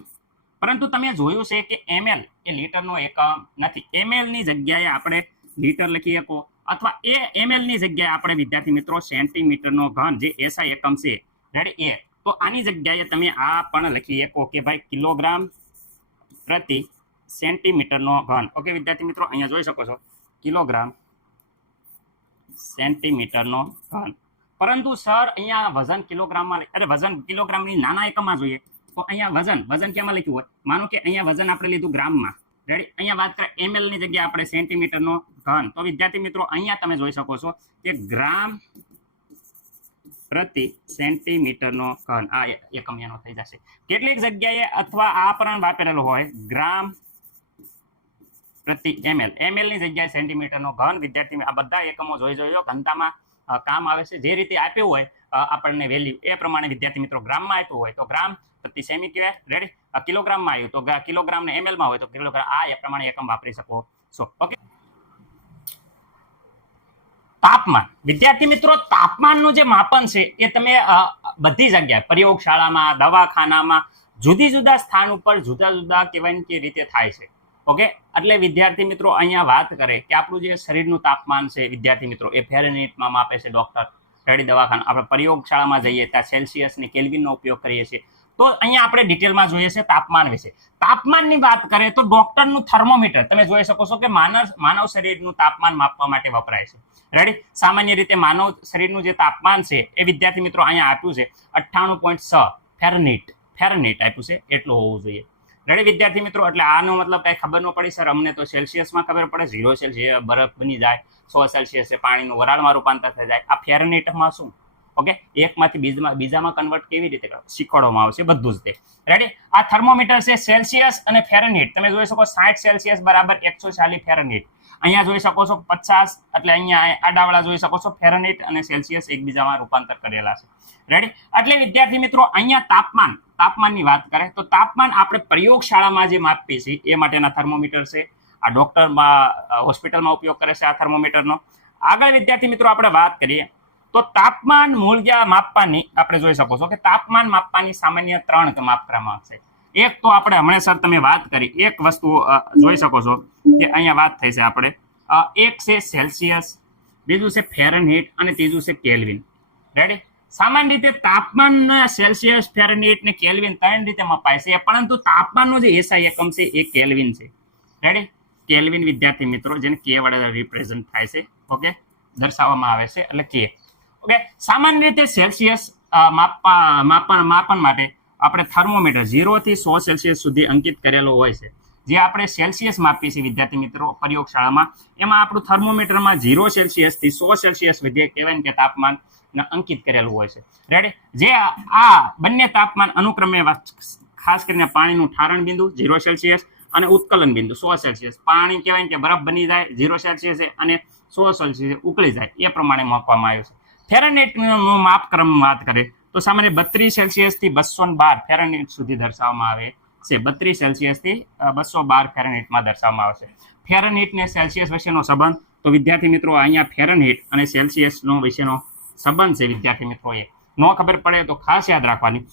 પરંતુ તમે જોયું છે કે ml એ લીટરનો એકમ નથી. ml ની જગ્યાએ આપણે લીટર લખી શકો, અથવા એ ml ની જગ્યાએ આપણે વિદ્યાર્થી મિત્રો સેન્ટીમીટરનો ઘન જે SI એકમ છે. રેડી? તો આની જગ્યાએ તમે આ પણ લખી શકો કે ભાઈ કિલોગ્રામ પ્રતિ સેન્ટીમીટરનો ઘન. ઓકે વિદ્યાર્થી મિત્રો, અહીંયા જોઈ શકો છો કિલોગ્રામ સેન્ટીમીટરનો ઘન. પરંતુ સર અહીંયા વજન કિલોગ્રામમાં, વજન કિલોગ્રામની નાના એકમમાં જોઈએ તો અહીંયા વજન કેમાં લખ્યું હોય? માનો કે અહીંયા વજન આપણે લીધું ગ્રામમાં. રેડી? અહીંયા વાત કરે ml ની જગ્યાએ આપણે સેન્ટીમીટરનો ઘન. તો વિદ્યાર્થી મિત્રો અહીંયા તમે જોઈ શકો છો કે ગ્રામ પ્રતિ સેન્ટીમીટરનો ઘન. આ એકમ એનો થઈ જશે. કેટલીક જગ્યાએ અથવા આ પણ વાપરેલું હોય ગ્રામ પ્રતિ ml ની જગ્યાએ સેન્ટીમીટરનો ઘન. વિદ્યાર્થી આ બધા એકમો જોઈ ઘનતામાં કામ આવે છે. જે રીતે આપ્યું હોય આપણને વેલ્યુ એ પ્રમાણે વિદ્યાર્થી મિત્રો ગ્રામમાં આપ્યું હોય તો ગ્રામ પ્રતિ સેમી કહેવાય. રેડી? કિલોગ્રામમાં આવ્યું તો કિલોગ્રામ ને ml માં હોય તો કિલોગ્રામ. આ એ પ્રમાણે એકમ વાપરી શકો છો. ઓકે, તાપમાન. વિદ્યાર્થી મિત્રો તાપમાનનું જે માપન છે એ તમે બધી જગ્યાએ પ્રયોગશાળામાં, દવાખાનામાં, જુદા સ્થાન ઉપર જુદા કહેવાય કે રીતે થાય છે. ઓકે, એટલે વિદ્યાર્થી મિત્રો અહીંયા વાત કરે કે આપણું જે શરીરનું તાપમાન છે વિદ્યાર્થી મિત્રો એ ફેરનહીટમાં માપે છે ડોક્ટર. રેડી? દવાખાના આપણે પ્રયોગશાળામાં જઈએ ત્યાં સેલ્સિયસ ને કેલ્વિનનો ઉપયોગ કરીએ છીએ. તો અહીંયા આપણે ડિટેલમાં જોઈએ છે તાપમાન વિશે. તાપમાનની વાત કરે તો ડોક્ટરનું થર્મોમીટર તમે જોઈ શકો છો કે માનવ શરીરનું તાપમાન માપવા માટે વપરાય છે. રેડી? સામાન્ય રીતે માનવ શરીરનું જે તાપમાન છે એ વિદ્યાર્થી મિત્રો અહીંયા આપ્યું છે 98.6 ફેરનહીટ આપ્યું છે, એટલું હોવું જોઈએ. રેડી વિદ્યાર્થી મિત્રો? એટલે આનો મતલબ કઈ ખબર ન પડી સર અમને તો સેલ્સિયસમાં ખબર પડે, 0 સેલ્સિયસ બરફ બની જાય, 100 સેલ્સિયસ પાણીનું વરાળમાં રૂપાંતર થઈ જાય. આ ફેરનહીટમાં શું? ઓકે, એકમાંથી બીજામાં કન્વર્ટ કેવી રીતે શીખવાડવામાં આવશે બધું જ તે. રેડી? આ થર્મોમીટર છે સેલ્સિયસ અને ફેરનહીટ. તમે જોઈ શકો 60 સેલ્સિયસ બરાબર 140 ફેરનહીટ. અહીંયા જોઈ શકો છો 50, એટલે અહીંયા આડાવાળા જોઈ શકો છો ફેરનહીટ અને સેલ્સિયસ એકબીજામાં રૂપાંતર કરેલા છે. રેડી? એટલે વિદ્યાર્થી મિત્રો અહીંયા તાપમાનની વાત કરે તો તાપમાન આપણે પ્રયોગશાળામાં જે માપીએ છીએ એ માટેના થર્મોમીટર છે. આ ડોક્ટરમાં હોસ્પિટલમાં ઉપયોગ કરે છે આ થર્મોમીટરનો. આગળ વિદ્યાર્થી મિત્રો આપણે વાત કરીએ તો તાપમાન મૂલ્ય માપવાની આપણે જોઈ શકો છો કે તાપમાન માપવાની સામાન્ય 3 માપ ક્રમાંક છે. એક તો આપણે હમણાં સર તમે વાત કરી એક વસ્તુ જોઈ શકો છો કે અહીંયા વાત થઈ છે આપણે એક છે સેલ્સિયસ, બીજું છે ફેરનહીટ અને ત્રીજું છે કેલ્વિન. રેડી. સામાન્ય રીતે તાપમાન સેલ્સિયસ, ફેરનહીટ ને કેલ્વિન ત્રણ રીતે મપાય છે, પરંતુ તાપમાનનો જે એસઆઈ એકમ છે એ કેલ્વિન છે. રેડી. કેલ્વિન વિદ્યાર્થી મિત્રો જેને કે વડે રિપ્રેઝન્ટ થાય છે, ઓકે, દર્શાવવામાં આવે છે એટલે કે. ઓકે, સામાન્ય રીતે સેલ્સિયસ માપન માટે આપણે થર્મોમીટર 0 થી 100 સેલ્સિયસ સુધી અંકિત કરેલો હોય છે. જે આપણે સેલ્સિયસ માપીએ છીએ વિદ્યાર્થી મિત્રો પ્રયોગશાળામાં, એમાં આપણું થર્મોમીટરમાં 0 સેલ્સિયસ થી 100 સેલ્સિયસ સુધી કહેવાય કે તાપમાન અંકિત કરેલું હોય છે. રેડી. જે આ બંને તાપમાન અનુક્રમે ખાસ કરીને પાણીનું ઠારણ બિંદુ 0 સેલ્સિયસ અને ઉત્કલન બિંદુ 100 સેલ્સિયસ. પાણી કહેવાય કે બરફ બની જાય 0 સેલ્સિયસ અને 100 સેલ્સિયસ ઉકળી જાય, એ પ્રમાણે માપવામાં આવ્યું છે. ફેરનહીટનું માપક્રમ વાત કરીએ તો સામાન્ય 32 સેલ્સિયસ થી 212 ફેરનહીટ સુધી દર્શાવવામાં આવે છે. 32 સેલ્સિયસ થી 212 ફેરનહીટમાં દર્શાવવામાં આવે છે. ફેરનહીટ ને સેલ્સિયસ વચ્ચેનો સંબંધ તો વિદ્યાર્થી મિત્રો અહીંયા ફેરનહીટ અને સેલ્સિયસનો વિશેનો સંબંધ છે વિદ્યાર્થી મિત્રો. એ ન ખબર પડે તો ખાસ યાદ રાખવાની.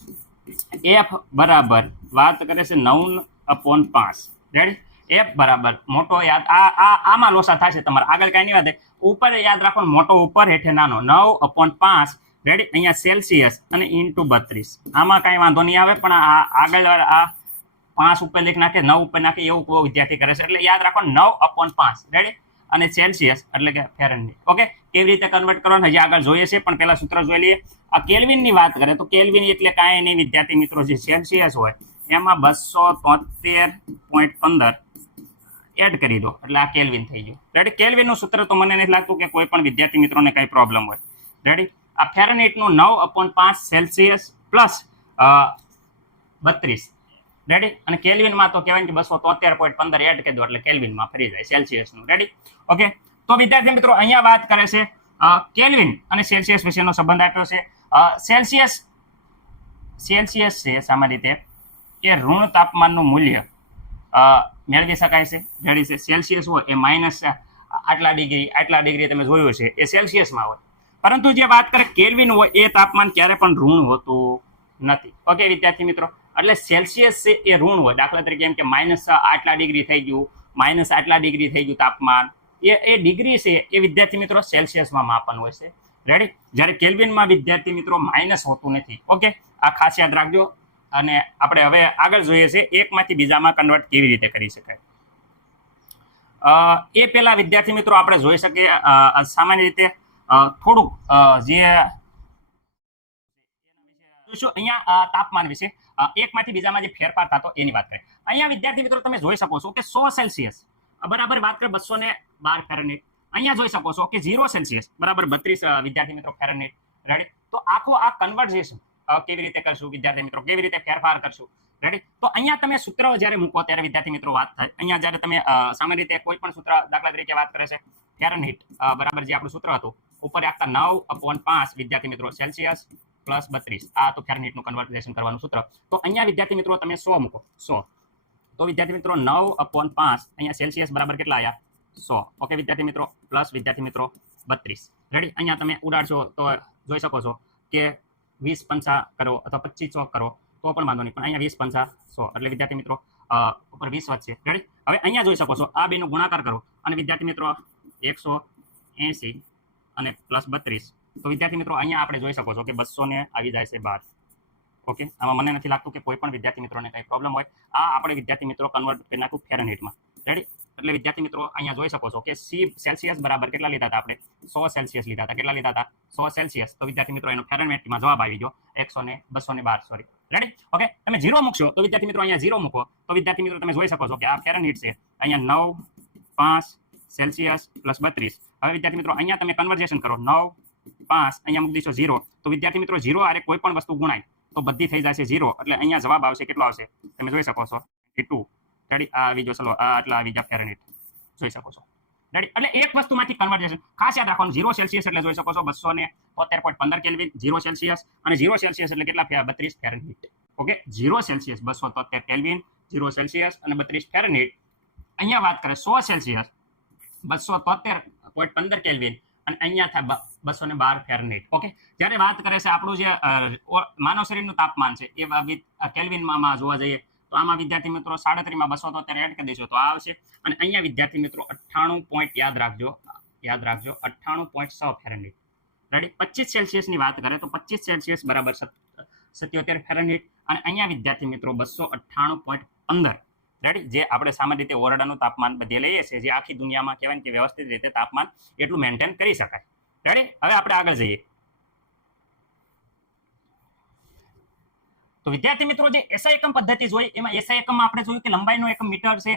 એફ બરાબર વાત કરે છે 9/5. રેડી. એફ બરાબર મોટો યાદ આમાં લોસા થાય છે તમારે, આગળ કાંઈ નહીં વાત. ઉપર યાદ રાખવાનું, મોટો ઉપર હેઠે નાનો 9/5. રેડી. અહીંયા સેલ્સિયસ અને ઇન્ટુ 32. આમાં કાંઈ વાંધો નહીં આવે, પણ આગળ આ 5 ઉપર લખી નાખે 9 ઉપર નાખે એવું વિદ્યાર્થી કરે છે, એટલે યાદ રાખવાનું 9/5. રેડી. અને સેલ્સિયસ એટલે કે ફેરનહીટ. ઓકે, કેવી રીતે કન્વર્ટ કરવાનું હજી આગળ જોઈએ છે, પણ પહેલા સૂત્ર જોઈ લઈએ. આ કેલ્વિનની વાત કરે તો કેલ્વિન એટલે કાંઈ નહીં વિદ્યાર્થી મિત્રો, જે સેલ્સિયસ હોય એમાં 273.15 એડ કરી દો એટલે આ કેલ્વિન થઈ ગયું. રેડી. કેલ્વિનનું સૂત્ર તો મને નથી લાગતું કે કોઈ પણ વિદ્યાર્થી મિત્રોને કંઈ પ્રોબ્લેમ હોય. રેડી. આ ફેરનહીટનું 9/5 સેલ્સિયસ પ્લસ 32. રેડી. અને કેલ્વિનમાં તો કહેવાય કે 273.15 એડ કરી દો એટલે કેલ્વિનમાં ફરી જાય સેલ્સિયસનું. રેડી. ઓકે, તો વિદ્યાર્થી મિત્રો અહીંયા વાત કરે છે કેલ્વિન અને સેલ્સિયસ વિશેનો સંબંધ આપ્યો છે. સેલ્સિયસ છે સામાન્ય રીતે એ ઋણ તાપમાનનું મૂલ્ય મેળવી શકાય છે. રેડી છે. સેલ્સિયસ હોય એ માઇનસ આટલા ડિગ્રી તમે જોયું છે એ સેલ્સિયસમાં હોય, પરંતુ જે વાત કરે કેલ્વિન હોય એ તાપમાન ક્યારે પણ ઋણ હોતું નથી. ઓકે વિદ્યાર્થી મિત્રો, એટલે સેલ્સિયસ છે એ ઋણ હોય. દાખલા તરીકે એમ કે માઇનસ આટલા ડિગ્રી થઈ ગયું, માઇનસ આટલા ડિગ્રી થઈ ગયું તાપમાન, એ ડિગ્રી છે એ વિદ્યાર્થી મિત્રો સેલ્સિયસમાં માપન હોય છે. રેડી. જ્યારે કેલ્વિનમાં વિદ્યાર્થી મિત્રો માઇનસ હોતું નથી. ઓકે, આ ખાસ યાદ રાખજો. અને આપણે હવે આગળ જોઈએ છે એકમાંથી બીજામાં કન્વર્ટ કેવી રીતે કરી શકાય. એ પહેલા વિદ્યાર્થી મિત્રો આપણે જોઈ શકીએ સામાન્ય રીતે થોડુંક જે જોઈશું અહીંયા તાપમાન વિશે, એકમાંથી બીજામાં જે ફેરફાર થતો એની વાત કરીએ. અહીંયા વિદ્યાર્થી મિત્રો તમે જોઈ શકો છો કે 100 સેલ્સિયસ બરાબર વાત કરીએ 212 ફેરનહીટ. અહીંયા જોઈ શકો છો કે 0 સેલ્સિયસ બરાબર 32 વિદ્યાર્થી મિત્રો ફેરનહીટ. રેડી. તો આખો આ કન્વર્ઝેશન કેવી રીતે કરશું વિદ્યાર્થી મિત્રો, કેવી રીતે ફેરફાર કરશું. રેડી. તો અહીંયા તમે સૂત્ર જ્યારે મૂકો ત્યારે વિદ્યાર્થી મિત્રો વાત થાય. અહીંયા જ્યારે તમે સામાન્ય રીતે કોઈ પણ સૂત્ર દાખલા તરીકે વાત કરે છે ફેરનહીટ બરાબર જે આપણું સૂત્ર હતું ઉપર આપતા 9/5 વિદ્યાર્થી મિત્રો સેલ્સિયસ પ્લસ 32. આ તો ફેરનહીટનું કન્વર્ઝેશન કરવાનું સૂત્ર. તો અહીંયા વિદ્યાર્થી મિત્રો તમે 100 મૂકો 100. તો વિદ્યાર્થી મિત્રો 9/5 અહીંયા સેલ્સિયસ બરાબર કેટલા આવ્યા 100. ઓકે વિદ્યાર્થી મિત્રો પ્લસ વિદ્યાર્થી મિત્રો 32. રેડી. અહીંયા તમે ઉડાડશો તો જોઈ શકો છો કે 20 પંચા કરો અથવા 25 કરો તો પણ વાંધો નહીં, પણ અહીંયા 20 પંચા 100 એટલે વિદ્યાર્થી મિત્રો ઉપર 20 વધશે. રેડી. હવે અહીંયા જોઈ શકો છો આ બેનો ગુણાકાર કરો અને વિદ્યાર્થી મિત્રો 180 અને પ્લસ 32. તો વિદ્યાર્થી મિત્રો અહીંયા આપણે જોઈ શકો છો કે 200 ને આવી જાય છે 12. ઓકે, આમાં મને નથી લાગતું કે કોઈ પણ વિદ્યાર્થી મિત્રોને કંઈ પ્રોબ્લેમ હોય. આ આપણે વિદ્યાર્થી મિત્રો કન્વર્ટ કરી નાખું ફેરનહીટમાં. રેડી. એટલે વિદ્યાર્થી મિત્રો અહીંયા જોઈ શકો છો કે સેલ્સિયસ બરાબર કેટલા લીધા હતા આપણે 100 સેલ્સિયસ લીધા હતા. કેટલા લીધા હતા 100 સેલ્સિયસ. તો વિદ્યાર્થી મિત્રો એનો ફેરનહીટમાં જવાબ આવી ગયો 212 સોરી. રેડી. ઓકે, તમે 0 મૂકશો તો વિદ્યાર્થી મિત્રો અહીંયા 0 મૂકો તો વિદ્યાર્થી મિત્રો તમે જોઈ શકો છો કે આ ફેરનહીટ છે. અહીંયા 9/5 સેલ્સિયસ પ્લસ 32. હવે વિદ્યાર્થી મિત્રો અહીંયા તમે કન્વર્ઝેશન કરો 9/5 અહીંયા મૂકી દઈશો 0. તો વિદ્યાર્થી મિત્રો 0 આરે કોઈ પણ વસ્તુ ગુણાય તો બધી થઈ જશે 0. એટલે અહીંયા જવાબ આવશે કેટલો આવશે તમે જોઈ શકો છો 2. રેડી. આ આવી ગયો, ચલો આટલા આવી ગયા ફેરનહીટ જોઈ શકો છો. રેડી. એટલે એક વસ્તુમાંથી કન્વર્ઝેશન ખાસ યાદ રાખવાનું. 0 સેલ્સિયસ એટલે જોઈ શકો છો 273.15 કેલ્વિન 0 સેલ્સિયસ, અને 0 સેલ્સિયસ એટલે કેટલા 32 Fahrenheit. Okay, 0 Celsius 273 kelvin, 0 Celsius અને 32 ફેરનહીટ. અહીંયા વાત કરે 100 સેલ્સિયસ 273.15 કેલ્વિન અને અહીંયા થાય 212 ફેરનહીટ. ઓકે, જ્યારે વાત કરે છે આપણું જે માનવ શરીરનું તાપમાન છે એ કેલ્વિનમાં જોવા જઈએ તો આમાં વિદ્યાર્થી મિત્રો 37 માં 273 એડ કરી દઈશું તો આ આવશે. અને અહીંયા વિદ્યાર્થી મિત્રો 98 પોઈન્ટ યાદ રાખજો, યાદ રાખજો 98.6 ફેરનહીટ. રેડી 25 સેલ્સિયસની વાત કરે તો 25 સેલ્સિયસ બરાબર 77 ફેરનહીટ. અને અહીંયા વિદ્યાર્થી મિત્રો 298.15 રેડી, જે આપણે સામાન્ય રીતે ઓરડાનું તાપમાન બધે લઈએ છીએ, જે આખી દુનિયામાં કહેવાય કે વ્યવસ્થિત રીતે તાપમાન એટલું મેન્ટેન કરી શકાય. રેડી, હવે આપણે આગળ જઈએ. તો વિદ્યાર્થી મિત્રો જે એસઆઈ એકમ પદ્ધતિ જોઈ, એમાં એસઆઈ એકમમાં આપણે જોયું કે લંબાઈનો એકમ મીટર છે,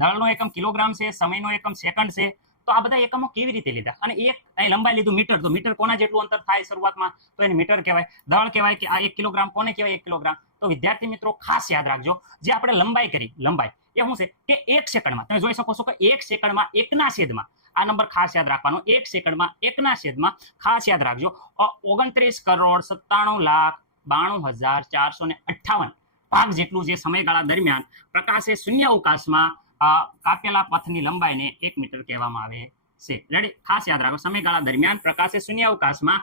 દળનો એકમ કિલોગ્રામ છે, સમયનો એકમ સેકન્ડ છે. તો આ બધા એકમો કેવી રીતે લીધા? અને એક અહીં લંબાઈ લીધું મીટર, તો મીટર કોના જેટલું અંતર થાય શરૂઆતમાં, તો એને મીટર કહેવાય. દળ કહેવાય કે આ 1 કિલોગ્રામ, કોને કહેવાય 1 કિલોગ્રામ. તો વિદ્યાર્થી મિત્રો ખાસ યાદ રાખજો, જે આપણે લંબાઈ કરી, લંબાઈ એ શું છે કે 1 સેકન્ડમાં તમે જોઈ શકો છો કે 1 સેકન્ડમાં 1ના છેદમાં, આ નંબર ખાસ યાદ રાખવાનો, 1 સેકન્ડમાં 1ના છેદમાં, ખાસ યાદ રાખજો 29,97,92,458 ભાગ જેટલું જે સમયગાળા દરમિયાન પ્રકાશે શૂન્ય અવકાશમાં કાપેલા પથની લંબાઈને 1 મીટર કહેવામાં આવે છે. રેડી, ખાસ યાદ રાખો, સમયગાળા દરમિયાન પ્રકાશે શૂન્ય અવકાશમાં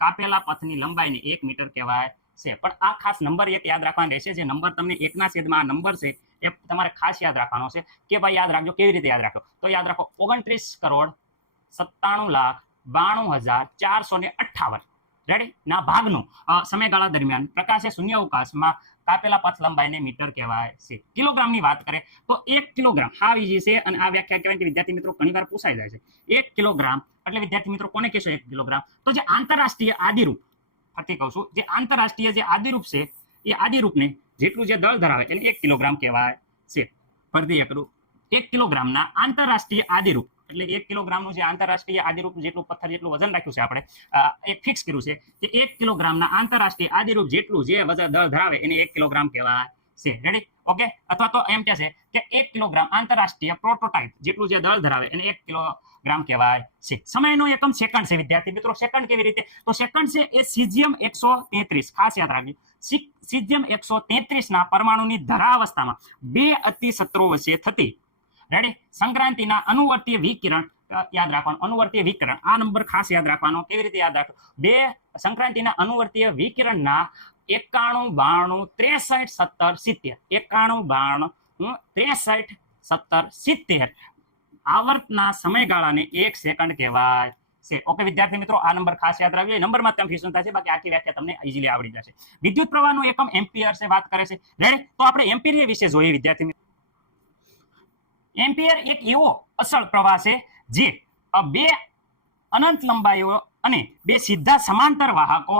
કાપેલા પથની લંબાઈને 1 મીટર કહેવાય છે. પણ આ ખાસ નંબર એક યાદ રાખવાનો રહેશે, જે નંબર તમને 1ના છેદમાં આ નંબર છે એ તમારે ખાસ યાદ રાખવાનો છે. કે ભાઈ યાદ રાખજો, કેવી રીતે યાદ રાખો? તો યાદ રાખો 29,97,92,458 રેડી ના ભાગનું સમયગાળા દરમિયાન પ્રકાશે શૂન્ય અવકાશમાં કાપેલા પથ લંબાઈને મીટર કહેવાય છે. કિલોગ્રામની વાત કરે તો 1 કિલોગ્રામ આ ઈઝી છે, અને આ વ્યાખ્યા કહેવાય કે વિદ્યાર્થી મિત્રો ઘણીવાર પૂછાઈ જાય છે. 1 કિલોગ્રામ એટલે વિદ્યાર્થી મિત્રો કોને કહેશો 1 કિલોગ્રામ? તો જે આંતરરાષ્ટ્રીય આદિરૂપ, ફરીથી કહું છું, જે આંતરરાષ્ટ્રીય જે આદિરૂપ છે, એ આદિરૂપને જેટલું જે દળ ધરાવે એને 1 કિલોગ્રામ કહેવાય છે. ફરીથી એક કરું, 1 કિલોગ્રામના આંતરરાષ્ટ્રીય આદિરૂપ એટલે 1 કિલોગ્રામનું જે આંતરરાષ્ટ્રીય આદિરૂપ જેટલું પથ્થર જેટલું વજન રાખ્યું છે આપણે, એક ફિક્સ કર્યું છે કે 1 કિલોગ્રામના આંતરરાષ્ટ્રીય આદિરૂપ જેટલું જે વજન દળ ધરાવે એને 1 કિલોગ્રામ કહેવાય છે. Ready, okay. અથવા તો એમ કહે છે કે 1 કિલોગ્રામ આંતરરાષ્ટ્રીય પ્રોટોટાઇપ જેટલું જે દળ ધરાવે એને 1 કિલોગ્રામ કહેવાય છે. સમયનો એકમ સેકન્ડ છે વિદ્યાર્થી મિત્રો. સેકન્ડ કેવી રીતે? તો સેકન્ડ છે એ સીઝિયમ 133, ખાસ યાદ રાખજો, સીઝિયમ 133 ના પરમાણુની ધરાવસ્થામાં 2 અતિશત્રો વચ્ચે થતી રેડી સંક્રાંતિના અનુવર્તીય વિકિરણ, યાદ રાખવાનું અનુવર્તીય વિકિરણ, આ નંબર ખાસ યાદ રાખવાનો. કેવી રીતે યાદ રાખો? 2 સંક્રાંતિના અનુવર્તીય વિકિરણના 91, 92, 63, 70, 91, 92, 63, 70 આવર્તના સમયગાળાને 1 સેકન્ડ કહેવાય છે. ઓકે વિદ્યાર્થી મિત્રો, આ નંબર ખાસ યાદ રાખજો. નંબરમાં કન્ફ્યુઝન થાય છે, બાકી આખી વ્યાખ્યા તમને ઈઝીલી આવડી જશે. વિદ્યુત પ્રવાહનું એકમ એમ્પિયર છે, વાત કરે છે. રેડી, તો આપણે એમ્પિયર વિશે જોઈએ વિદ્યાર્થી મિત્રો. એમ્પિયર એક એવો અસલ પ્રવાહ છે જે 2 અનંત લંબાઈઓ અને 2 સીધા સમાંતર વાહકો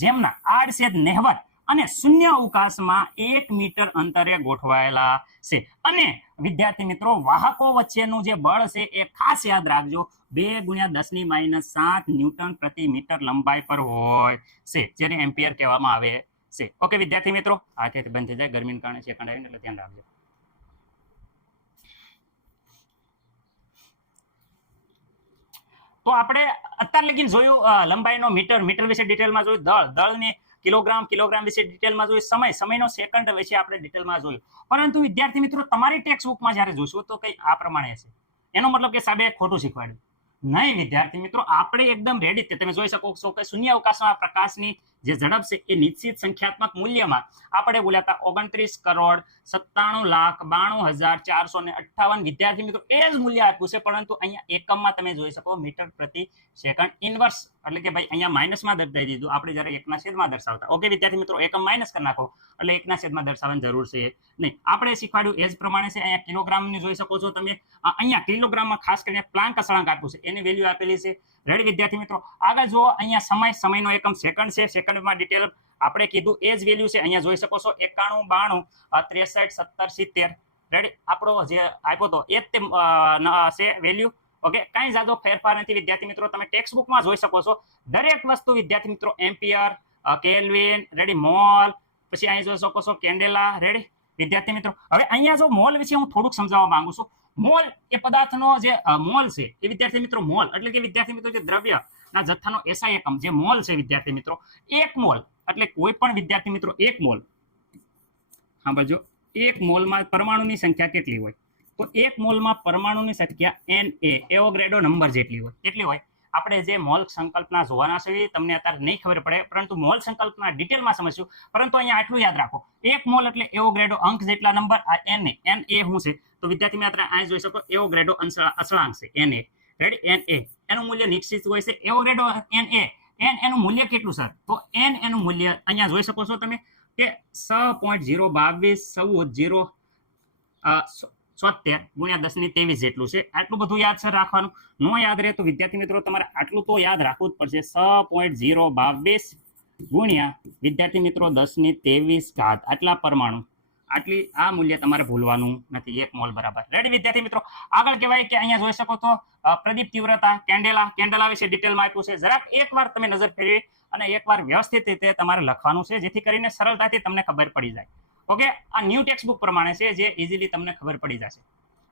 જેમના આડછેદ નહેવત અને શૂન્ય અવકાશમાં 1 મીટર અંતરે ગોઠવાયેલા છે. અને વિદ્યાર્થી મિત્રો વાહકો વચ્ચેનું જે બળ છે એ ખાસ યાદ રાખજો 2 × 10⁻⁷ ન્યૂટન પ્રતિ મીટર લંબાઈ પર હોય છે, જેને એમ્પિયર કહેવામાં આવે છે. ઓકે વિદ્યાર્થી મિત્રો, હાથે બંધ થઈ જાય, ગરમીને કારણે સેકન્ડ આવીને એટલે ધ્યાન રાખજો. તો આપણે અત્યાર લગી જોયું લંબાઈનો મીટર, મીટર વિશે ડિટેલમાં જોયું, દળને કિલોગ્રામ, કિલોગ્રામ વિશે ડિટેલમાં જોયું, સમયનો સેકન્ડ વિશે આપણે ડિટેલમાં જોયું. પરંતુ વિદ્યાર્થી મિત્રો તમારી ટેક્સ્ટ બુકમાં જ્યારે જોઈશું તો કંઈ આ પ્રમાણે છે. એનો મતલબ કે સાહેબે ખોટું શીખવાડ્યું નહીં વિદ્યાર્થી મિત્રો. આપણે એકદમ રેડી છે. તમે જોઈ શકો છો કે શૂન્ય અવકાશમાં પ્રકાશની જે ઝડપ છે એ નિશ્ચિત સંખ્યાત્મક મૂલ્યમાં આપણે બોલ્યા હતા 29,97,92,458 વિદ્યાર્થી મિત્રો એ જ મૂલ્ય આપ્યું છે, પરંતુ અહીંયા એકમમાં તમે જોઈ શકો મીટર પ્રતિ સેકન્ડ ઇનવર્સ, એટલે કે ભાઈ અહીંયા માઇનસમાં દર્શાવી દીધું, આપણે જ્યારે 1ના છેદમાં દર્શાવતા. ઓકે વિદ્યાર્થી મિત્રો, એકમ માઇનસ કરી નાખો એટલે 1ના છેદમાં દર્શાવવાની જરૂર છે નહીં. આપણે શીખવાડ્યું એ જ પ્રમાણે છે. અહીંયા કિલોગ્રામની જોઈ શકો છો તમે, અહીંયા કિલોગ્રામમાં ખાસ કરીને પ્લાન્ક અસળાંક આપ્યું છે, એની વેલ્યુ આપેલી છે. રેડી વિદ્યાર્થી મિત્રો, આગળ જુઓ, અહીંયા સમયનો એકમ સેકન્ડ છે. સેકન્ડમાં ડિટેલ આપણે કીધું એ જ વેલ્યુ છે. અહીંયા જોઈ શકો છો 91, 92, 63, 70 રેડી, આપણો જે આપ્યો હતો એ જ છે વેલ્યુ. ઓકે, કાંઈ જાજો ફેરફાર નથી વિદ્યાર્થી મિત્રો. તમે ટેક્સ્ટ બુકમાં જોઈ શકો છો દરેક વસ્તુ વિદ્યાર્થી મિત્રો, એમ્પિયર, કેલ્વિન, રેડી, મોલ, પછી અહીં જોઈ શકો છો કેન્ડેલા. રેડી વિદ્યાર્થી મિત્રો, હવે અહીંયા જો મોલ વિશે હું થોડુંક સમજાવવા માંગુ છું. મોલ એ પદાર્થનો જે મોલ છે એ વિદ્યાર્થી મિત્રો, મોલ એટલે કે વિદ્યાર્થી મિત્રો જે દ્રવ્યના જથ્થાનો એસઆઈ એકમ જે મોલ છે વિદ્યાર્થી મિત્રો, 1 મોલ એટલે કોઈ પણ વિદ્યાર્થી મિત્રો 1 મોલ, હા બાજુ 1 મોલમાં પરમાણુની સંખ્યા કેટલી હોય? તો 1 મોલમાં પરમાણુની સંખ્યા Na એવોગ્રેડો નંબર જેટલી હોય. કેટલી હોય? આપણે જે મોલ સંકલ્પના જોવાના છે તમને અત્યારે નહીં ખબર પડે, પરંતુ મોલ સંકલ્પના ડિટેલમાં સમજશું. પરંતુ અહીંયા આટલું યાદ રાખો, 1 મોલ એટલે એવોગ્રેડો અંક જેટલા નંબર. આ Na શું છે? તો વિદ્યાર્થી મિત્રો અહીં જોઈ શકો એવોગ્રેડો અચળાંક છે Na. રેડી Na એનું મૂલ્ય નિશ્ચિત હોય છે એવરેડો Na એનું મૂલ્ય કેટલું સર તો એનું મૂલ્ય અહીંયા જોઈ શકો છો તમે કે 6.022 14 ગુણ્યા 10 ની 23 જેટલું છે આટલું બધું યાદ સર રાખવાનું નો યાદ રહે તો વિદ્યાર્થી મિત્રો તમારે આટલું તો યાદ રાખવું જ પડશે 6.022 ગુણ્યા વિદ્યાર્થી મિત્રો 10 ની 23 ઘાત આટલા પરમાણુ આટલી આ મૂલ્ય તમારે ભૂલવાનું નથી 1 મોલ બરાબર રેડી વિદ્યાર્થી મિત્રો આગળ કહેવાય કે અહીંયા જોઈ શકો તો પ્રદીપ તીવ્રતા કેન્ડેલા વિશે ડિટેલમાં આપ્યું છે જરાક એકવાર તમે નજર ફેરવી અને એકવાર વ્યવસ્થિત રીતે તમારે લખવાનું છે જેથી કરીને સરળતાથી તમને ખબર પડી જાય ઓકે આ ન્યૂ ટેક્સ્ટ બુક પ્રમાણે છે જે ઇઝીલી તમને ખબર પડી જશે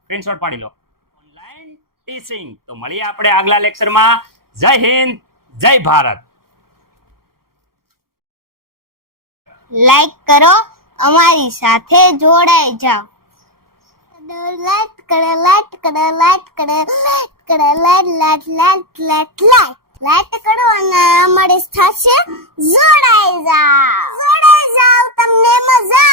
સ્ક્રીનશોટ પાડી લો ઓનલાઈન ટીચિંગ તો મળીએ આપણે આગલા લેક્ચરમાં જય હિન્દ જય ભારત લાઈક કરો અમારી સાથે જોડાઈ જાઓ લાઈક કરો અને અમારી સાથે જોડાઈ જાઓ તમને મજા